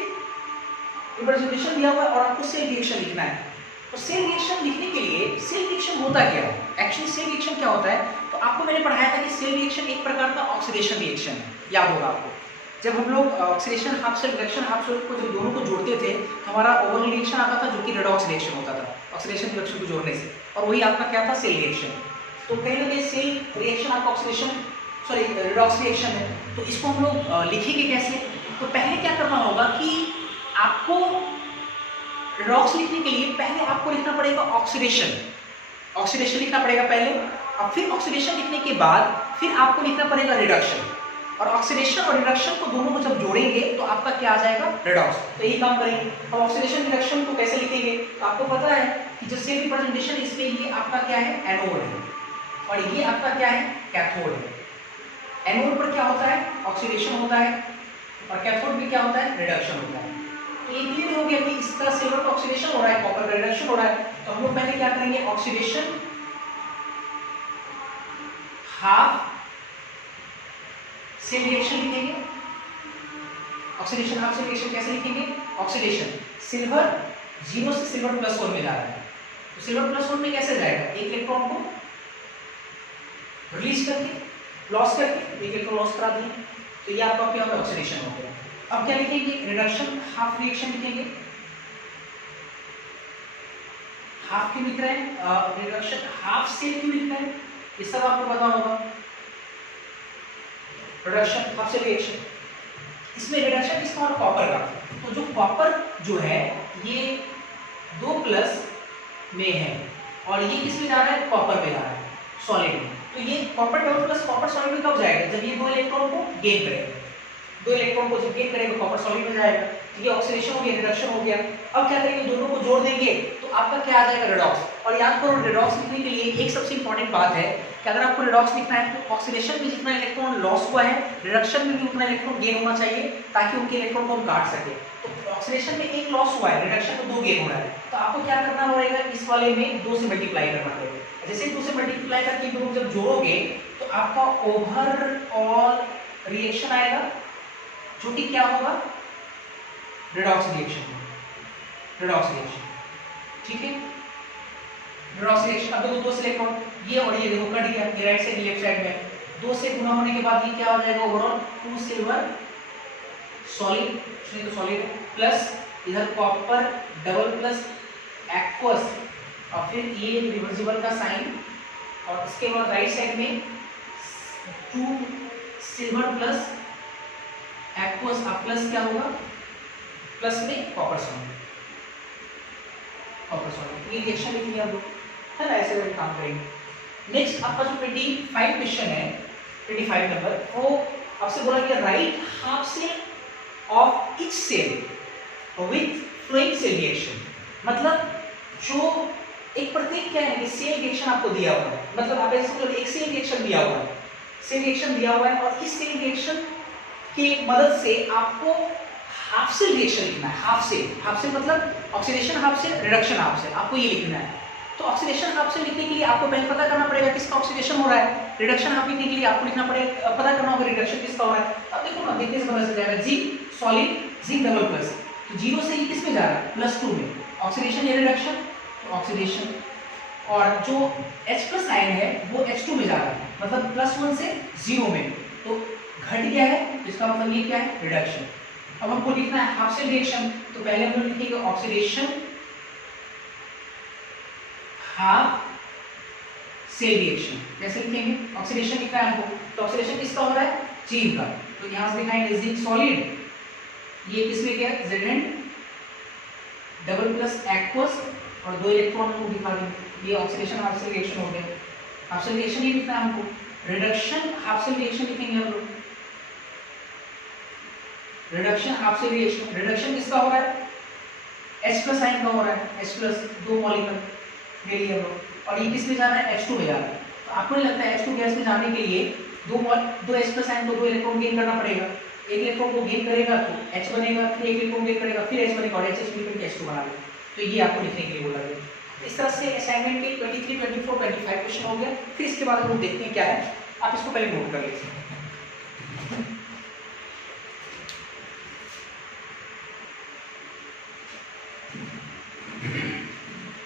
रिप्रेजेंटेशन दिया हुआ है और आपको सेल रिएक्शन लिखना है। तो सेल रिएक्शन लिखने के लिए, सेल रिएक्शन होता क्या है? एक्चुअली सेल रिएक्शन क्या होता है, तो आपको मैंने पढ़ाया था कि सेल रिएक्शन एक प्रकार का ऑक्सीडेशन रिएक्शन है, याद होगा आपको। जब हम लोग oxidation half cell, reduction half cell को जब दोनों को जोड़ते थे तो हमारा ओवरऑल रिएक्शन आता था जो कि रेडॉक्स रिएक्शन होता था, ऑक्सीडेशन रिएक्शन को जोड़ने से, और वही आपका क्या था, सेल रिएक्शन। तो कहीं ना कहीं सेल रिएक्शन आपका ऑक्सीडेशन रेडॉक्स रिएक्शन है। तो इसको हम लोग लिखेंगे कैसे? तो पहले क्या करना होगा कि आपको रेडॉक्स लिखने के लिए पहले आपको लिखना पड़ेगा ऑक्सीडेशन लिखना पड़ेगा पहले, और फिर ऑक्सीडेशन लिखने के बाद फिर आपको लिखना पड़ेगा रिडक्शन, और ऑक्सीडेशन और रिडक्शन को दोनों को जब जोड़ेंगे तो आपका क्या आ जाएगा, रेडॉक्स। तो यही काम करेंगे। अब ऑक्सीडेशन रिडक्शन को कैसे लिखेंगे, तो आपको पता है कि जो सेल रिप्रेजेंटेशन इसमें ये आपका क्या है, एनोड है, और ये आपका क्या है, कैथोड है। एनोड पर क्या होता है, ऑक्सीडेशन होता है, और कैथोड में क्या होता है, रिडक्शन होता है। तो ये क्लियर हो गया कि इसका सिल्वर का ऑक्सीडेशन हो रहा है, कॉपर का रिडक्शन हो रहा है। तो हम लोग पहले क्या करेंगे, ऑक्सीडेशन हाफ सेल रिएक्शन लिखेंगे। ऑक्सीडेशन हाफ सेल रिएक्शन कैसे लिखेंगे, ऑक्सीडेशन सिल्वर 0 से सिल्वर +1 में जा रहा है, तो सिल्वर +1 में कैसे जाएगा, एक इलेक्ट्रॉन को रिलीज करके, लॉस करके, एक इलेक्ट्रॉन लॉस करा दिए, तो ये आपका क्या होगा, ऑक्सीडेशन हो गया। अब क्या लिखेंगे, रिडक्शन हाफ रिएक्शन लिखेंगे। हाफ क्यों लिख रहे हैं, रिडक्शन हाफ सेल क्यों लिख रहे हैं, ये सब आपको पता होगा। रिडक्शन हाफ सेल रिएक्शन, इसमें रिडक्शन किसका और कॉपर का, तो जो कॉपर जो है ये 2 प्लस में है और ये किस में जा रहा है, कॉपर में जा रहा है, सॉलिड में। तो ये copper double plus copper solid में कब जाएगा? जब ये दो इलेक्ट्रॉन को गेन करेगा, दो इलेक्ट्रॉन को जब गेन करेगा कॉपर सॉलिड में जाएगा। ये ऑक्सीडेशन हो गया, रिडक्शन हो गया। अब क्या करेंगे, दोनों को जोड़ देंगे तो आपका क्या आ जाएगा? रेडॉक्स। और याद करो रेडॉक्स लिखने के लिए एक सबसे इंपॉर्टेंट बात है कि अगर आपको रेडॉक्स लिखना है तो ऑक्सीडेशन में जितना इलेक्ट्रॉन लॉस हुआ है, रिडक्शन में भी उतना इलेक्ट्रॉन गेन होना चाहिए, ताकि उनके इलेक्ट्रॉन को हम काट सके। तो ऑक्सीडेशन में एक लॉस हुआ है, रिडक्शन में 2 गेन हो रहा है, तो आपको क्या करना पड़ेगा? इस वाले में 2 से मल्टीप्लाई करना पड़ेगा। जैसे 2 से मल्टीप्लाई करके दोनों जब जोड़ोगे तो आपका ओवरऑल रिएक्शन आएगा, जो कि क्या होगा? Redox reaction. रेडॉक्स रिएक्शन, ठीक है, रेडॉक्स रिएक्शन। अब देखो 2 से इलेक्ट्रॉन ये और ये देखो कट गया, ये राइट साइड लेफ्ट साइड में 2 से गुना होने के बाद ये क्या हो जाएगा? ओवरऑल 2 सिल्वर सॉलिड, इसमें तो सॉलिड है, प्लस इधर कॉपर डबल प्लस एक्वस, और फिर ये रिवर्सिबल का साइन, और इसके बाद राइट साइड में 2 सिल्वर प्लस एक्वस, अब प्लस क्या होगा? प्लस में कॉपर सॉलिड, कॉपर सॉलिड। ये रिएक्शन लिख लिया लोग, है ना, ऐसे करके काम करेंगे। नेक्स्ट आपका जो 25 क्वेश्चन है, 25 नंबर, वो आपसे बोला गया write half cell of each cell with following cell reaction. मतलब जो एक प्रत्येक क्या है कि सेल रिएक्शन आपको दिया हुआ है, मतलब आप ऐसे बोलो एक सेल रिएक्शन दिया हुआ है, सेल रिएक्शन दिया हुआ है, और इस सेल रिएक्शन की मदद से आपको हाफ सेल रिएक्शन लिखना है। हाफ सेल मतलब oxidation half cell, reduction half cell, आपको ये लिखना है। तो ऑक्सीडेशन हाफ सेल लिखने के लिए आपको पहले पता करना पड़ेगा किसका ऑक्सीडेशन हो रहा है। रिडक्शन हाफ लिखने के लिए आपको लिखना पड़ेगा, पता करना होगा रिडक्शन किसका हो रहा है। अब देखो ना, देखने से पता चल जाएगा, zinc solid, zinc double plus, तो 0 से ये किस में जा रहा है? +2 में। ऑक्सीडेशन या रिडक्शन? तो ऑक्सीडेशन। और जो H+ आयन है वो H2 में जा रहा है, मतलब +1 से 0 में, तो घट गया है, इसका मतलब ये क्या है? रिडक्शन। अब हमको लिखना है हाफ सेल रिएक्शन, तो पहले हम लिखेंगे ऑक्सीडेशन हाफ सेल रिएक्शन। कैसे लिखेंगे? ऑक्सीडेशन लिखना है हमको, तो ऑक्सीडेशन किसका हो रहा है? जिंक का, तो यहां से लिखाएंगे जिंक सॉलिड, ये किस में गया? Zn डबल प्लस एक्वस, और 2 इलेक्ट्रॉन को दिखा देंगे, ये ऑक्सीडेशन हाफ सेल रिएक्शन हो गया। हाफ सेल रिएक्शन ये लिखना है हमको, रिडक्शन हाफ सेल रिएक्शन लिखेंगे हम लोग, reduction half cell reaction. Reduction किसका हो रहा है? H+ आयन का हो रहा है, H+, 2 मॉलिक्यूल ले लिए हम लोग, और ये किस में जा रहा है? H2 में जा रहा है। तो आपको नहीं लगता है H2 गैस में जाने के लिए 2 H+ आयन को 2 इलेक्ट्रॉन गेन करना पड़ेगा? एक इलेक्ट्रॉन को गेन करेगा तो H बनेगा, फिर एक इलेक्ट्रॉन गेन करेगा, फिर H बनेगा, और H मिलकर H2 बना लेगा। तो ये आपको लिखने के लिए बोला गया। इस तरह से असाइनमेंट के 23, 24, 25 क्वेश्चन हो गया। फिर इसके बाद हम लोग देखते हैं क्या है, आप इसको पहले नोट कर लीजिए।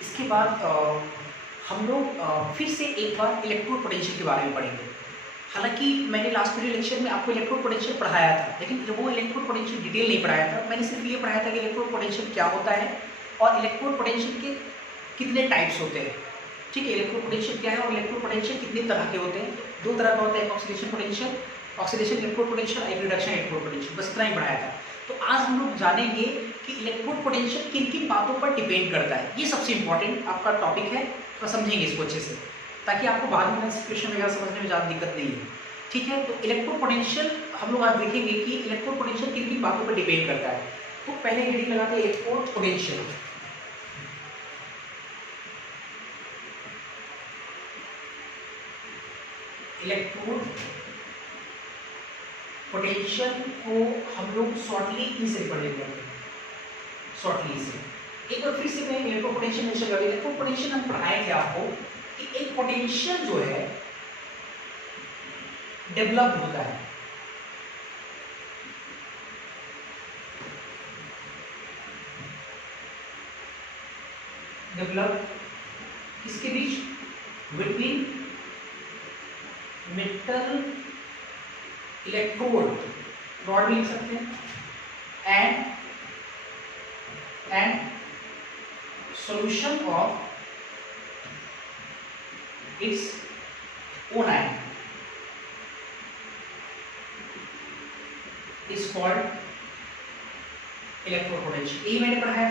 इसके बाद हम लोग फिर से एक बार इलेक्ट्रोड पोटेंशियल के बारे में पढ़ेंगे। हालांकि मैंने लास्ट वीडियो लेक्चर में आपको इलेक्ट्रोड पोटेंशियल पढ़ाया था, लेकिन वो इलेक्ट्रोड पोटेंशियल डिटेल नहीं पढ़ाया था। मैंने सिर्फ ये पढ़ाया था कि इलेक्ट्रोड पोटेंशियल क्या होता है और इलेक्ट्रोड पोटेंशियल के कितने टाइप्स होते हैं। ठीक है, इलेक्ट्रोड पोटेंशियल क्या है और इलेक्ट्रोड पोटेंशियल कितने तरह के होते हैं? 2 तरह का होता है, एक oxidation potential, oxidation electrode potential, एक रिडक्शन इलेक्ट्रोड पोटेंशियल, बस इतना ही पढ़ाया था। तो आज हम लोग जानेंगे कि इलेक्ट्रोड पोटेंशियल किन किन बातों पर डिपेंड करता है। ये सबसे इंपॉर्टेंट आपका टॉपिक है, तो समझेंगे इसको अच्छे से, ताकि आपको बाद में सिचुएशन वगैरह समझने में ज़्यादा दिक्कत नहीं है। ठीक है, तो इलेक्ट्रोड पोटेंशियल हम लोग आज देखेंगे कि इलेक्ट्रोड पोटेंशियल किन किन बातों पर डिपेंड करता है। तो पहले हेडिंग लगाते हैं इलेक्ट्रोड पोटेंशियल। इलेक्ट्रोड पोटेंशियल को हम लोग शॉर्टली ई से रिप्रेजेंट करते हैं, शॉर्टली से। एक बार फिर से मैं इलेक्ट्रोड पोटेंशियल मेंशन कर, इलेक्ट्रोड पोटेंशियल हम पढ़ाए थे आपको कि एक पोटेंशियल जो है डेवलप होता है, डेवलप किसके बीच? बिटवीन मेटल इलेक्ट्रोड, रॉड भी लिख सकते हैं, and solution of its own ion is called electrode potential. यही मैंने पढ़ा है,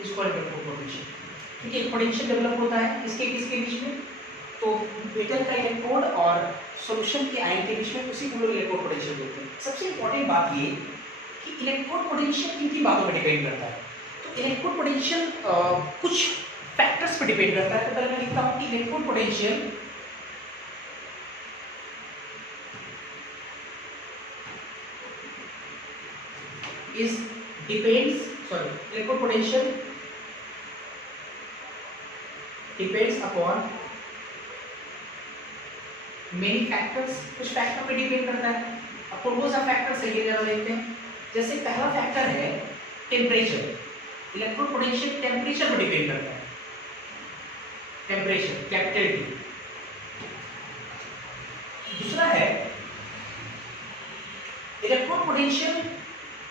इज कॉल्ड इलेक्ट्रोड पोटेंशियल। ठीक है, पोटेंशियल डेवलप होता है इसके बीच में, तो मेटल का इलेक्ट्रोड और सॉल्यूशन के आयन के बीच में, उसी को लोग इलेक्ट्रोड पोटेंशियल बोलते हैं। सबसे इंपॉर्टेंट बात ये कि इलेक्ट्रोड पोटेंशियल किन बातों पर डिपेंड करता है। तो इलेक्ट्रोड पोटेंशियल कुछ फैक्टर्स पर डिपेंड करता है। तो पहले मैं लिखता हूं कि electrode potential electrode potential depends upon many factors, कुछ फैक्टर पे डिपेंड करता है। अब कौन सा फैक्टर है ये जरा देखते हैं। जैसे पहला फैक्टर है टेम्परेचर। इलेक्ट्रोड पोटेंशियल टेम्परेचर पर डिपेंड करता है, टेम्परेचर कैपिटल T। दूसरा है इलेक्ट्रोड पोटेंशियल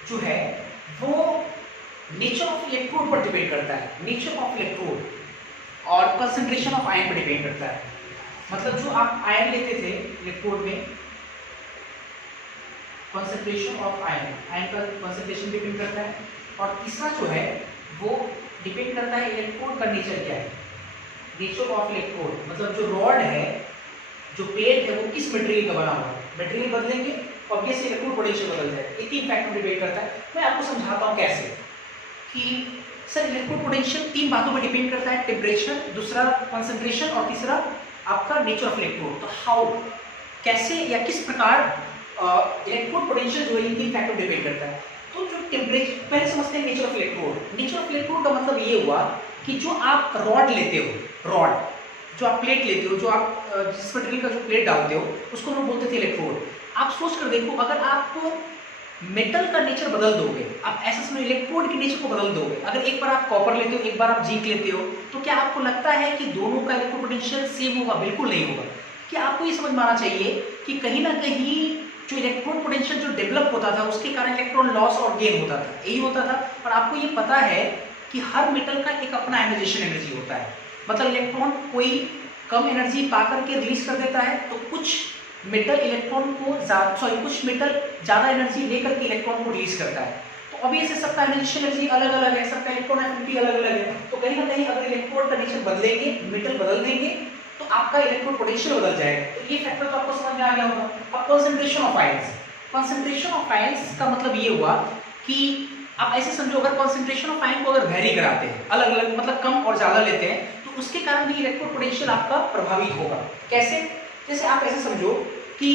जो है वो नेचर ऑफ इलेक्ट्रोड पर डिपेंड करता है, नेचर ऑफ इलेक्ट्रोड और कंसंट्रेशन ऑफ आयन पर डिपेंड करता है। मतलब जो आप आयन लेते थे इलेक्ट्रोड में, कंसंट्रेशन ऑफ आयन, आयन का कंसंट्रेशन डिपेंड करता है। और तीसरा जो है वो डिपेंड करता है इलेक्ट्रोड का नेचर क्या है, नेचर ऑफ इलेक्ट्रोड। मतलब जो रॉड है, जो प्लेट है, वो किस मटेरियल का बना हुआ है। मटेरियल बदलेंगे ऑब्वियसली इलेक्ट्रोड पोटेंशियल बदल जाएगा। ये तीन फैक्टर डिपेंड करता है। मैं आपको समझाता हूँ कैसे कि सर इलेक्ट्रोड पोटेंशियल तीन बातों पर डिपेंड करता है, टेम्परेचर, दूसरा कंसंट्रेशन और तीसरा आपका नेचर ऑफ इलेक्ट्रोड। तो हाउ, कैसे या किस प्रकार इलेक्ट्रोड पोटेंशियल जो है इन तीन फैक्टर डिपेंड करता है। तो जो टेम्परेचर, पहले समझते हैं nature of electrode. Nature of electrode का मतलब ये हुआ कि जो आप रॉड लेते हो, रॉड जो आप प्लेट लेते हो, जो आप जिस मटेरियल का जो प्लेट डालते हो, उसको हम बोलते थे इलेक्ट्रोड। आप सोच कर देखो, अगर आप मेटल का नेचर बदल दोगे, आप ऐसा समझो इलेक्ट्रोड के नेचर को बदल दोगे। अगर एक बार आप कॉपर लेते हो, एक बार आप जिंक लेते हो, तो क्या आपको लगता है कि दोनों का इलेक्ट्रोड पोटेंशियल सेम होगा? बिल्कुल नहीं होगा। क्या आपको ये समझ में आना चाहिए कि कहीं ना कहीं जो इलेक्ट्रोड पोटेंशियल जो डेवलप होता था उसके कारण इलेक्ट्रॉन लॉस और गेन होता था, यही होता था। और आपको ये पता है कि हर मेटल का एक अपना आयनाइजेशन एनर्जी होता है। मतलब इलेक्ट्रॉन कोई कम एनर्जी पा करके रिलीज कर देता है, तो कुछ मेटल इलेक्ट्रॉन को कुछ मेटल ज्यादा एनर्जी लेकर के इलेक्ट्रॉन को रिलीज करता है। तो अभी ऐसे सबका आयनाइजेशन एनर्जी अलग अलग है, सबका इलेक्ट्रॉन एफिनिटी अलग अलग है। तो कहीं ना कहीं अगर इलेक्ट्रोड का नेचर बदलेंगे, मेटल बदल देंगे, तो आपका इलेक्ट्रोड पोटेंशियल बदल जाएगा। तो ये फैक्टर तो आपको समझ में आ गया होगा। अब concentration of ions, concentration of ions का मतलब ये हुआ कि आप ऐसे समझो, अगर कंसंट्रेशन ऑफ आयन को अगर वेरी कराते हैं, अलग अलग मतलब कम और ज्यादा लेते हैं, तो उसके कारण भी इलेक्ट्रोड पोटेंशियल आपका प्रभावित होगा। कैसे? जैसे आप ऐसे समझो कि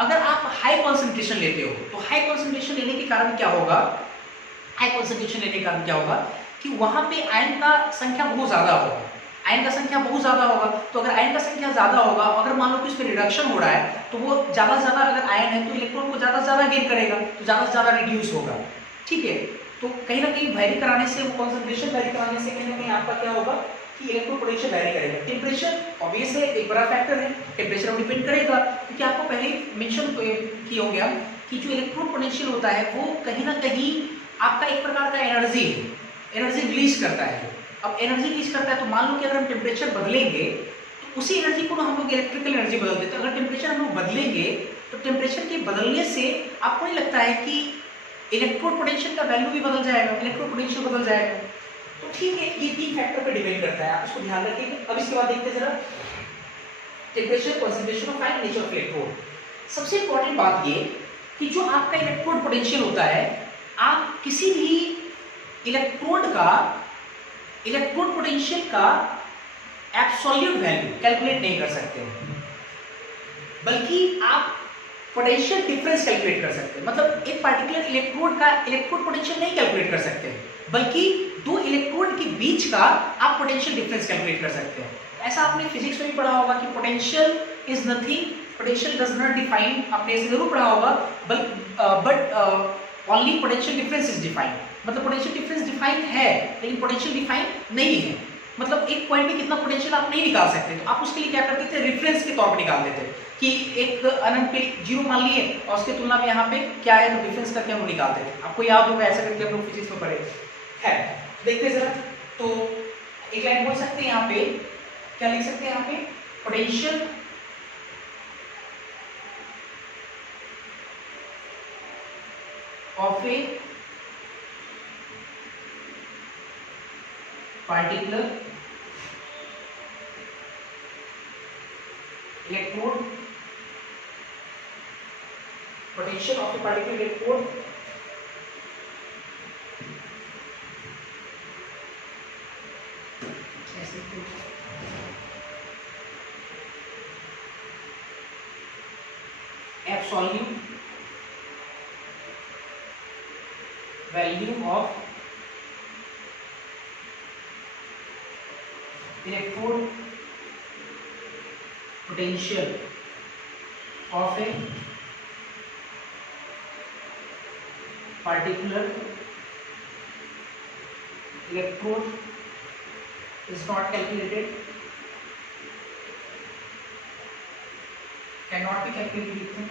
अगर आप हाई कंसंट्रेशन लेते हो, तो हाई कंसंट्रेशन लेने के कारण क्या होगा, हाई कंसंट्रेशन लेने के कारण क्या होगा कि वहां पे आयन का संख्या बहुत ज्यादा होगा, आयन का संख्या बहुत ज्यादा होगा। तो अगर आयन का संख्या ज्यादा होगा, अगर मान लो कि उसमें रिडक्शन हो रहा है, तो वो ज्यादा से ज्यादा अगर आयन है तो इलेक्ट्रॉन को ज्यादा से ज्यादा गेन करेगा, तो ज्यादा से ज्यादा रिड्यूस होगा। ठीक है, तो कहीं ना कहीं वेरी कराने से, वो कंसंट्रेशन वेरी कराने से कहीं ना कहीं आपका क्या होगा कि इलेक्ट्रोड पोटेंशियल वेरी करेगा। टेम्परेचर ऑब्वियस है, एक बड़ा फैक्टर है, टेम्परेचर पर डिपेंड करेगा। क्योंकि आपको पहले मेंशन किए होंगे हम कि जो इलेक्ट्रोड पोटेंशियल होता है वो कहीं ना कहीं आपका एक प्रकार का एनर्जी है, एनर्जी रिलीज करता है। अब एनर्जी रिलीज करता है, तो मान लो कि अगर हम टेम्परेचर बदलेंगे तो उसी एनर्जी को हम लोग इलेक्ट्रिकल एनर्जी बदल देते हैं। अगर टेम्परेचर हम लोग बदलेंगे तो टेम्परेचर के बदलने से आपको नहीं लगता है कि इलेक्ट्रोड पोटेंशियल का वैल्यू भी बदल जाएगा, इलेक्ट्रोड पोटेंशियल बदल जाएगा। तो ठीक है, ये तीन फैक्टर पे डिपेंड करता है, आप इसको ध्यान रखिए। अब इसके बाद देखते हैं जरा temperature, concentration of ion, nature of electrode. सबसे इंपॉर्टेंट बात ये कि जो आपका इलेक्ट्रोड पोटेंशियल होता है, आप किसी भी इलेक्ट्रोड पोटेंशियल का एब्सोल्यूट वैल्यू कैलकुलेट नहीं कर सकते, बल्कि आप पोटेंशियल डिफरेंस कैलकुलेट कर सकते हैं। मतलब एक पार्टिकुलर इलेक्ट्रोड का इलेक्ट्रोड पोटेंशियल नहीं कैलकुलेट कर सकते, बल्कि दो इलेक्ट्रोड के बीच का आप पोटेंशियल डिफरेंस कैलकुलेट कर सकते हैं। ऐसा आपने फिजिक्स में भी पढ़ा होगा कि potential is nothing, potential does not define, आपने ऐसे जरूर पढ़ा होगा, but only potential difference is defined. मतलब पोटेंशियल डिफरेंस डिफाइन है, लेकिन पोटेंशियल डिफाइन नहीं है। मतलब एक पॉइंट में कितना पोटेंशियल आप नहीं निकाल सकते, तो आप उसके लिए क्या करते थे, रेफरेंस के तौर पर निकाल देते कि एक अनंत पे जीरो मान लिए और उसके तुलना में यहाँ पे क्या है, तो डिफरेंस करके हम निकालते थे। आपको याद होगा, ऐसा करके हम लोग फिजिक्स में पढ़े है। देखते जरा, तो एक लाइन बोल सकते हैं यहाँ पे, क्या लिख सकते हैं यहाँ पे, potential of A particular electrode, potential of a particular electrode absolute value of electrode potential of a particular electrode is not calculated, cannot be calculated,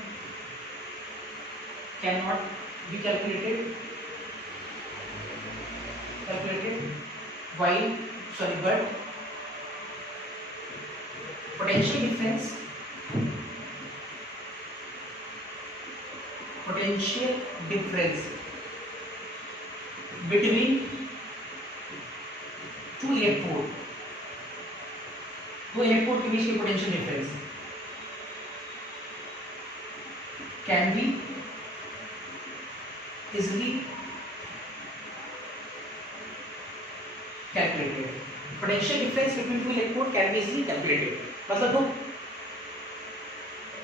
cannot be calculated while but potential difference between two electrode, दो electrode के बीच की potential difference can be easily calculated. Potential difference between two electrode can be easily calculated, मतलब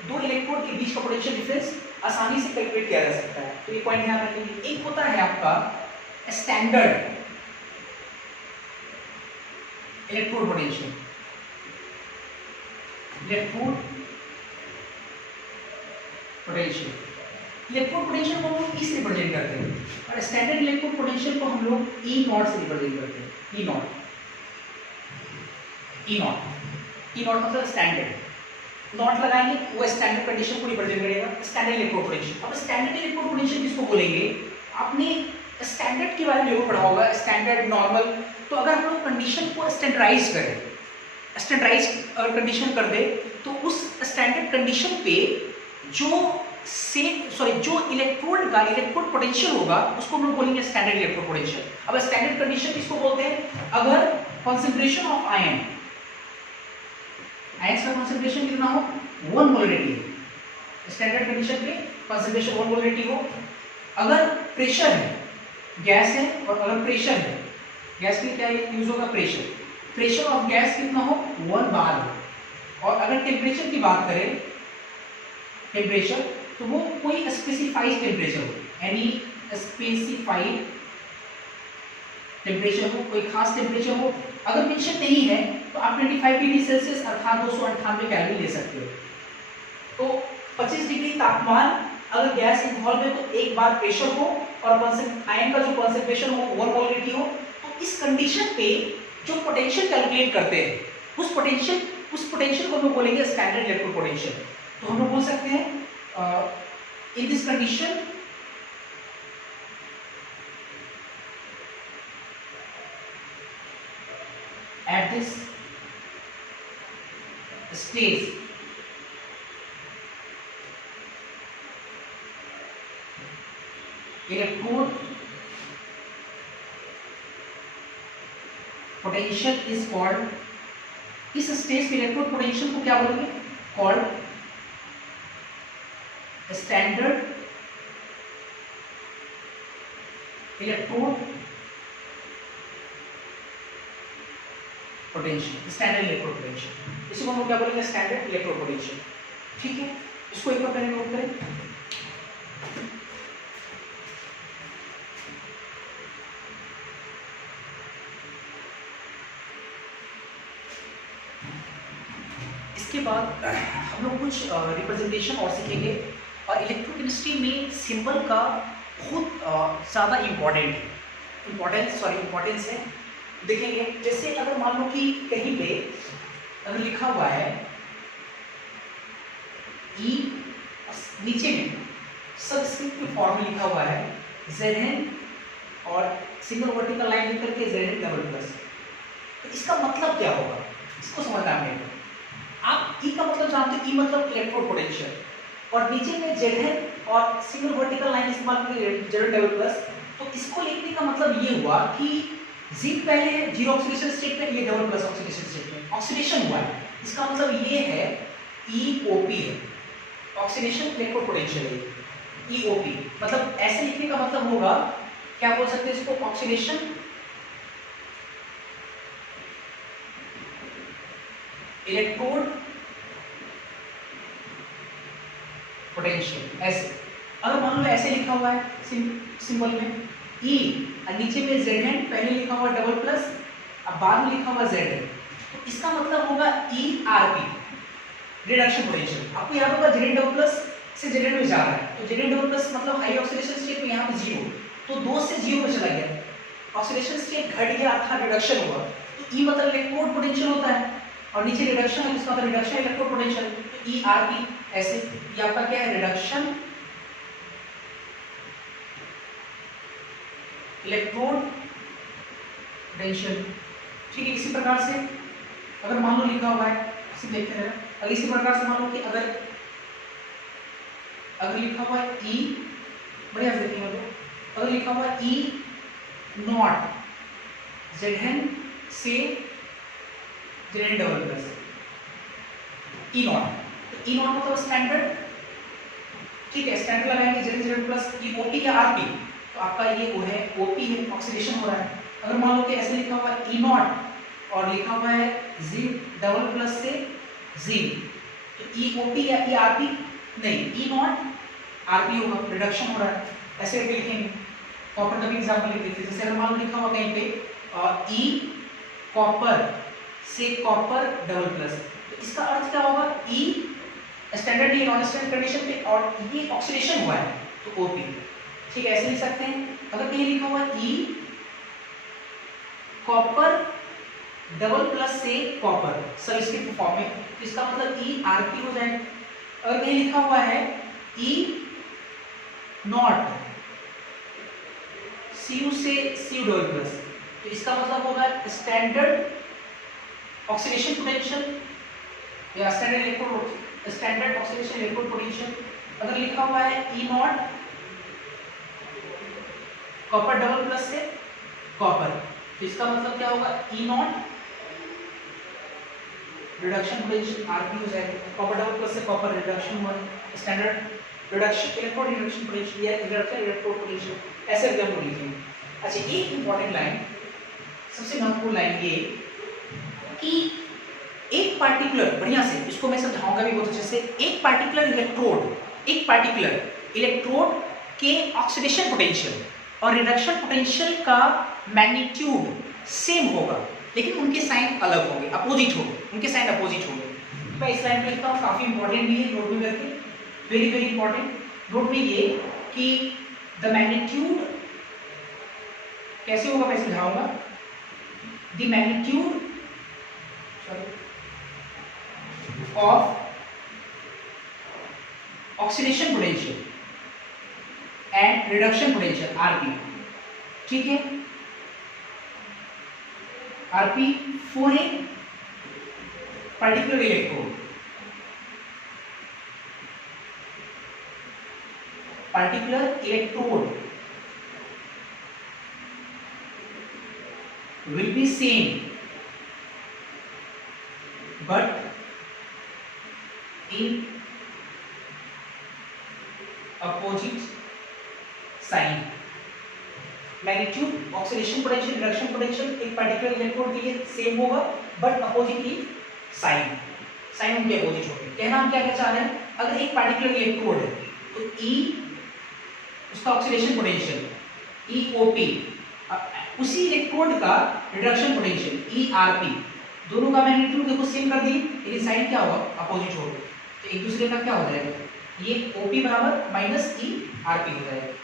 दो electrode के बीच का potential difference आसानी से calculate किया जा सकता है। तो ये पॉइंट ध्यान रखेंगे। एक होता है आपका standard electrode potential, electrode potential को हम लोग इस रिप्रेजेंट करते हैं और स्टैंडर्ड इलेक्ट्रोड पोटेंशियल को हम लोग ई नॉट से रिप्रेजेंट करते हैं। ई नॉट मतलब स्टैंडर्ड, नॉट लगाएंगे वो स्टैंडर्ड कंडीशन को रिप्रेजेंट करेगा, स्टैंडर्ड इलेक्ट्रोड पोटेंशियल। अब स्टैंडर्ड इलेक्ट्रोड पोटेंशियल किसको बोलेंगे? आपने स्टैंडर्ड के बारे में जरूर पढ़ा होगा, स्टैंडर्ड, नॉर्मल। तो अगर हम लोग कंडीशन को स्टैंडर्डाइज करें, स्टैंडर्डाइज अगर कंडीशन कर दे तो उस स्टैंडर्ड कंडीशन पे जो इलेक्ट्रोड का इलेक्ट्रोड पोटेंशियल होगा उसको हम लोग बोलेंगे स्टैंडर्ड इलेक्ट्रोड पोटेंशियल। अब स्टैंडर्ड कंडीशन किसको बोलते हैं? अगर कॉन्सेंट्रेशन ऑफ आयन का कॉन्सेंट्रेशन कितना हो? 1 मोलरिटी। स्टैंडर्ड कंडीशन पे कॉन्सेंट्रेशन 1 मोलरिटी हो। अगर प्रेशर है, गैस है, और अगर प्रेशर है, गैस के क्या यूज होगा? प्रेशर ऑफ गैस कितना हो? 1 बार हो। और अगर टेम्परेचर की बात करें, टेम्परेचर तो वो कोई स्पेसिफाइड टेम्परेचर हो, एनी स्पेसिफाइड टेम्परेचर हो, कोई खास टेम्परेचर हो। अगर मेंशन नहीं है तो आप 25 डिग्री सेल्सियस अर्थात 298 केल्विन ले सकते हो। तो 25 डिग्री तापमान अगर गैस इन्वॉल्व है तो एक बार प्रेशर हो और आयन का जो कॉन्सेंट्रेशन हो 1 मोलरिटी हो। तो इस कंडीशन पे जो पोटेंशियल कैलकुलेट करते हैं उस पोटेंशियल को हम लोग बोलेंगे स्टैंडर्ड इलेक्ट्रोड पोटेंशियल। तो हम लोग बोल सकते हैं in this condition at this stage electrode potential is called, इस स्टेज पे इलेक्ट्रोड पोटेंशियल को क्या बोलेंगे? Called standard electrode potential, standard electrode potential. इसी को हम क्या बोलेंगे? Standard electrode potential. ठीक है, इसको एक बार पहले नोट करें। इसके बाद हम लोग कुछ रिप्रेजेंटेशन और सीखेंगे। और इलेक्ट्रोकेमिस्ट्री में सिंबल का बहुत ज़्यादा इम्पोर्टेंस है। देखेंगे जैसे अगर मान लो कि कहीं पे अगर लिखा हुआ है ई, नीचे में सबस्क्रिप्ट फॉर्म में लिखा हुआ है Zn और सिंगल वर्टिकल लाइन लिख करके Zn डबल प्लस, तो इसका मतलब क्या होगा? इसको समझना है। आप ई का मतलब जानते हो, ई मतलब इलेक्ट्रोड पोटेंशियल, और नीचे में Zn और सिंगल वर्टिकल लाइन इस्तेमाल करके Zn डबल प्लस। तो इसको लिखने का मतलब ये हुआ कि जिंक पहले है जीरो ऑक्सीडेशन स्टेट में, ये डबल प्लस ऑक्सीडेशन स्टेट में ऑक्सीडेशन हुआ है। इसका मतलब ये है EOP है, ऑक्सीडेशन इलेक्ट्रोड पोटेंशियल है EOP। मतलब ऐसे लिखने का मतलब होगा, क्या बोल सकते हैं इसको, ऑक्सीडेशन इलेक्ट्रोड पोटेंशियल। ऐसे अगर मान लो ऐसे लिखा हुआ है सिंबल में E और नीचे में Z पहले लिखा हुआ डबल प्लस, अब बाद में लिखा हुआ ZN, तो इसका मतलब होगा ERP रिडक्शन पोटेंशियल। आपको याद होगा Zn डबल प्लस से Zn में जा रहा है, तो Zn डबल प्लस मतलब हाई ऑक्सीडेशन स्टेट में यहाँ पे 0, तो 2 से 0 में चला गया, ऑक्सीडेशन स्टेट घट गया अर्थात रिडक्शन हुआ, तो E मतलब इलेक्ट्रोड पोटेंशियल होता है और नीचे रिडक्शन है, इसका मतलब रिडक्शन इलेक्ट्रोड पोटेंशियल, तो ERP ऐसे। ये आपका क्या है, रिडक्शन इलेक्ट्रोड पोटेंशियल। ठीक है, इसी प्रकार से अगर मान लो लिखा हुआ है, इसे देखते हैं, अगर इसी प्रकार से मान लो कि अगर लिखा हुआ है E, बढ़िया से देखिए मतलब, अगर लिखा हुआ है E नॉट Zn से Zn double plus E not, तो E नॉट मतलब स्टैंडर्ड, ठीक है, स्टैंडर्ड लगाएंगे Zn प्लस EOP या RP, तो आपका ये वो है OP है, ऑक्सीडेशन हो रहा है। अगर मान लो कि ऐसे लिखा हुआ है E नॉट और लिखा हुआ है Z डबल प्लस से Z, तो EOP या ERP नहीं, E नॉट RP होगा, रिडक्शन हो रहा है, ऐसे करके लिखेंगे। कॉपर का भी एग्जांपल लिख देते हैं, जैसे अगर मान लो लिखा हुआ कहीं पे E कॉपर से कॉपर डबल प्लस, तो इसका अर्थ क्या होगा, E स्टैंडर्ड या नॉन स्टैंडर्ड कंडीशन पे और ये ऑक्सीडेशन हुआ है तो OP। ठीक है, ऐसे लिख सकते हैं। अगर कहीं लिखा हुआ E कॉपर डबल प्लस से कॉपर सबस्क्रिप्ट फॉर्म में, तो इसका मतलब ERP हो जाएगा। अगर कहीं लिखा हुआ है E नॉट Cu से Cu डबल प्लस, तो इसका मतलब होगा स्टैंडर्ड ऑक्सीडेशन पोटेंशियल या स्टैंडर्ड ऑक्सीडेशन इलेक्ट्रोड पोटेंशियल। अगर लिखा हुआ है E not copper double plus से कॉपर, तो इसका मतलब क्या होगा, E not reduction potential RP हो जाएगा। कॉपर डबल प्लस से कॉपर रिडक्शन हुआ, standard reduction electrode reduction potential या रिडक्शन इलेक्ट्रोड पोटेंशियल, ऐसे करके हम लिखेंगे। अच्छा, एक इंपॉर्टेंट लाइन, सबसे महत्वपूर्ण लाइन ये कि एक पार्टिकुलर, बढ़िया से इसको मैं समझाऊंगा भी बहुत अच्छे से, एक पार्टिकुलर इलेक्ट्रोड के ऑक्सीडेशन पोटेंशियल और रिडक्शन पोटेंशियल का मैग्नीट्यूड सेम होगा, लेकिन उनके साइन अलग होंगे, अपोजिट होंगे, उनके साइन अपोजिट होंगे। मैं इस लाइन में लिखता हूँ, काफी इंपॉर्टेंट भी है, नोट में करके, वेरी वेरी इंपॉर्टेंट। नोट में ये कि द मैग्नीट्यूड कैसे होगा, मैं समझाऊंगा। The magnitude of oxidation potential and reduction potential RP, ठीक है, RP for a particular electrode, will be same but in opposite sign। Magnitude oxidation potential reduction potential एक पर्टिकुलर इलेक्ट्रोड के लिए सेम होगा बट अपोजिटली साइन उनके opposite होंगे। कहना हम क्या चाह रहे हैं, अगर एक पर्टिकुलर इलेक्ट्रोड है तो E उसका ऑक्सीडेशन पोटेंशियल EOP, उसी इलेक्ट्रोड का रिडक्शन पोटेंशियल ERP, दोनों का मैग्नीट्यूड देखो सेम कर दी, लेकिन साइन क्या होगा, अपोजिट होगा, तो एक दूसरे का क्या हो जाएगा, ये OP बराबर माइनस ERP हो जाएगा।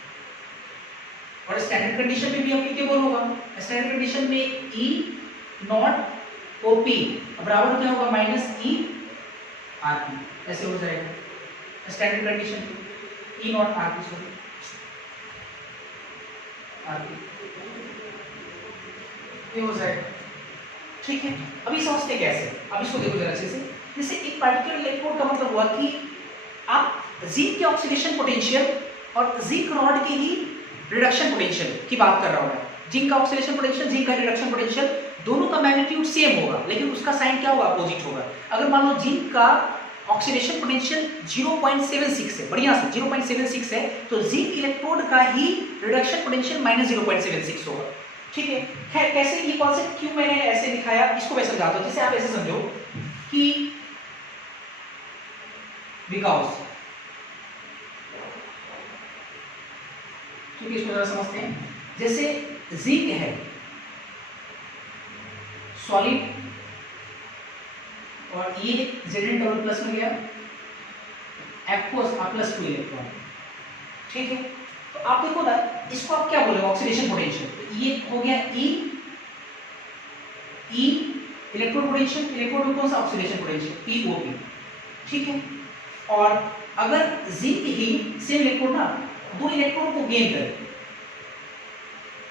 और स्टैंडर्ड कंडीशन में भी एप्लीकेबल होगा। स्टैंडर्ड कंडीशन में E नॉट OP बराबर क्या होगा, माइनस ERP, ऐसे हो जाएगा standard condition E not RP, sorry RP, ये हो जाएगा। ठीक है, अभी समझते कैसे, अब इसको देखो जरा अच्छे से। जैसे एक पार्टिकुलर इलेक्ट्रोड का मतलब हुआ कि आप जिंक के ऑक्सीडेशन पोटेंशियल और जिंक रॉड के ही रिडक्शन पोटेंशियल की बात कर रहा हूं मैं। जिंक का ऑक्सीडेशन पोटेंशियल, जिंक का रिडक्शन पोटेंशियल, दोनों का मैग्नीट्यूड सेम होगा, लेकिन उसका साइन क्या होगा, अपोजिट होगा। अगर मान लो जिंक का ऑक्सीडेशन पोटेंशियल 0.76 है, बढ़िया से 0.76 है, तो जिंक इलेक्ट्रोड का ही रिडक्शन पोटेंशियल -0.76 होगा। ठीक है, खैर कैसे ये कॉन्सेप्ट क्यों मैंने ऐसे दिखाया इसको मैं समझाता हूं। जैसे आप ऐसे समझो कि बिकॉज, क्योंकि इसको जरा समझते हैं, जैसे जिंक है सॉलिड और ये Zn डबल प्लस में गया एक्वस प्लस 2 इलेक्ट्रॉन। ठीक है, तो आप देखो ना इसको आप क्या बोलोगे ऑक्सीडेशन पोटेंशियल, तो ये हो गया E इलेक्ट्रोड पोटेंशियल, इलेक्ट्रोड में कौन सा ऑक्सीडेशन पोटेंशियल EOP। ठीक है, और अगर जिंक ही सेम इलेक्ट्रोड ना 2 इलेक्ट्रॉन को गेन करे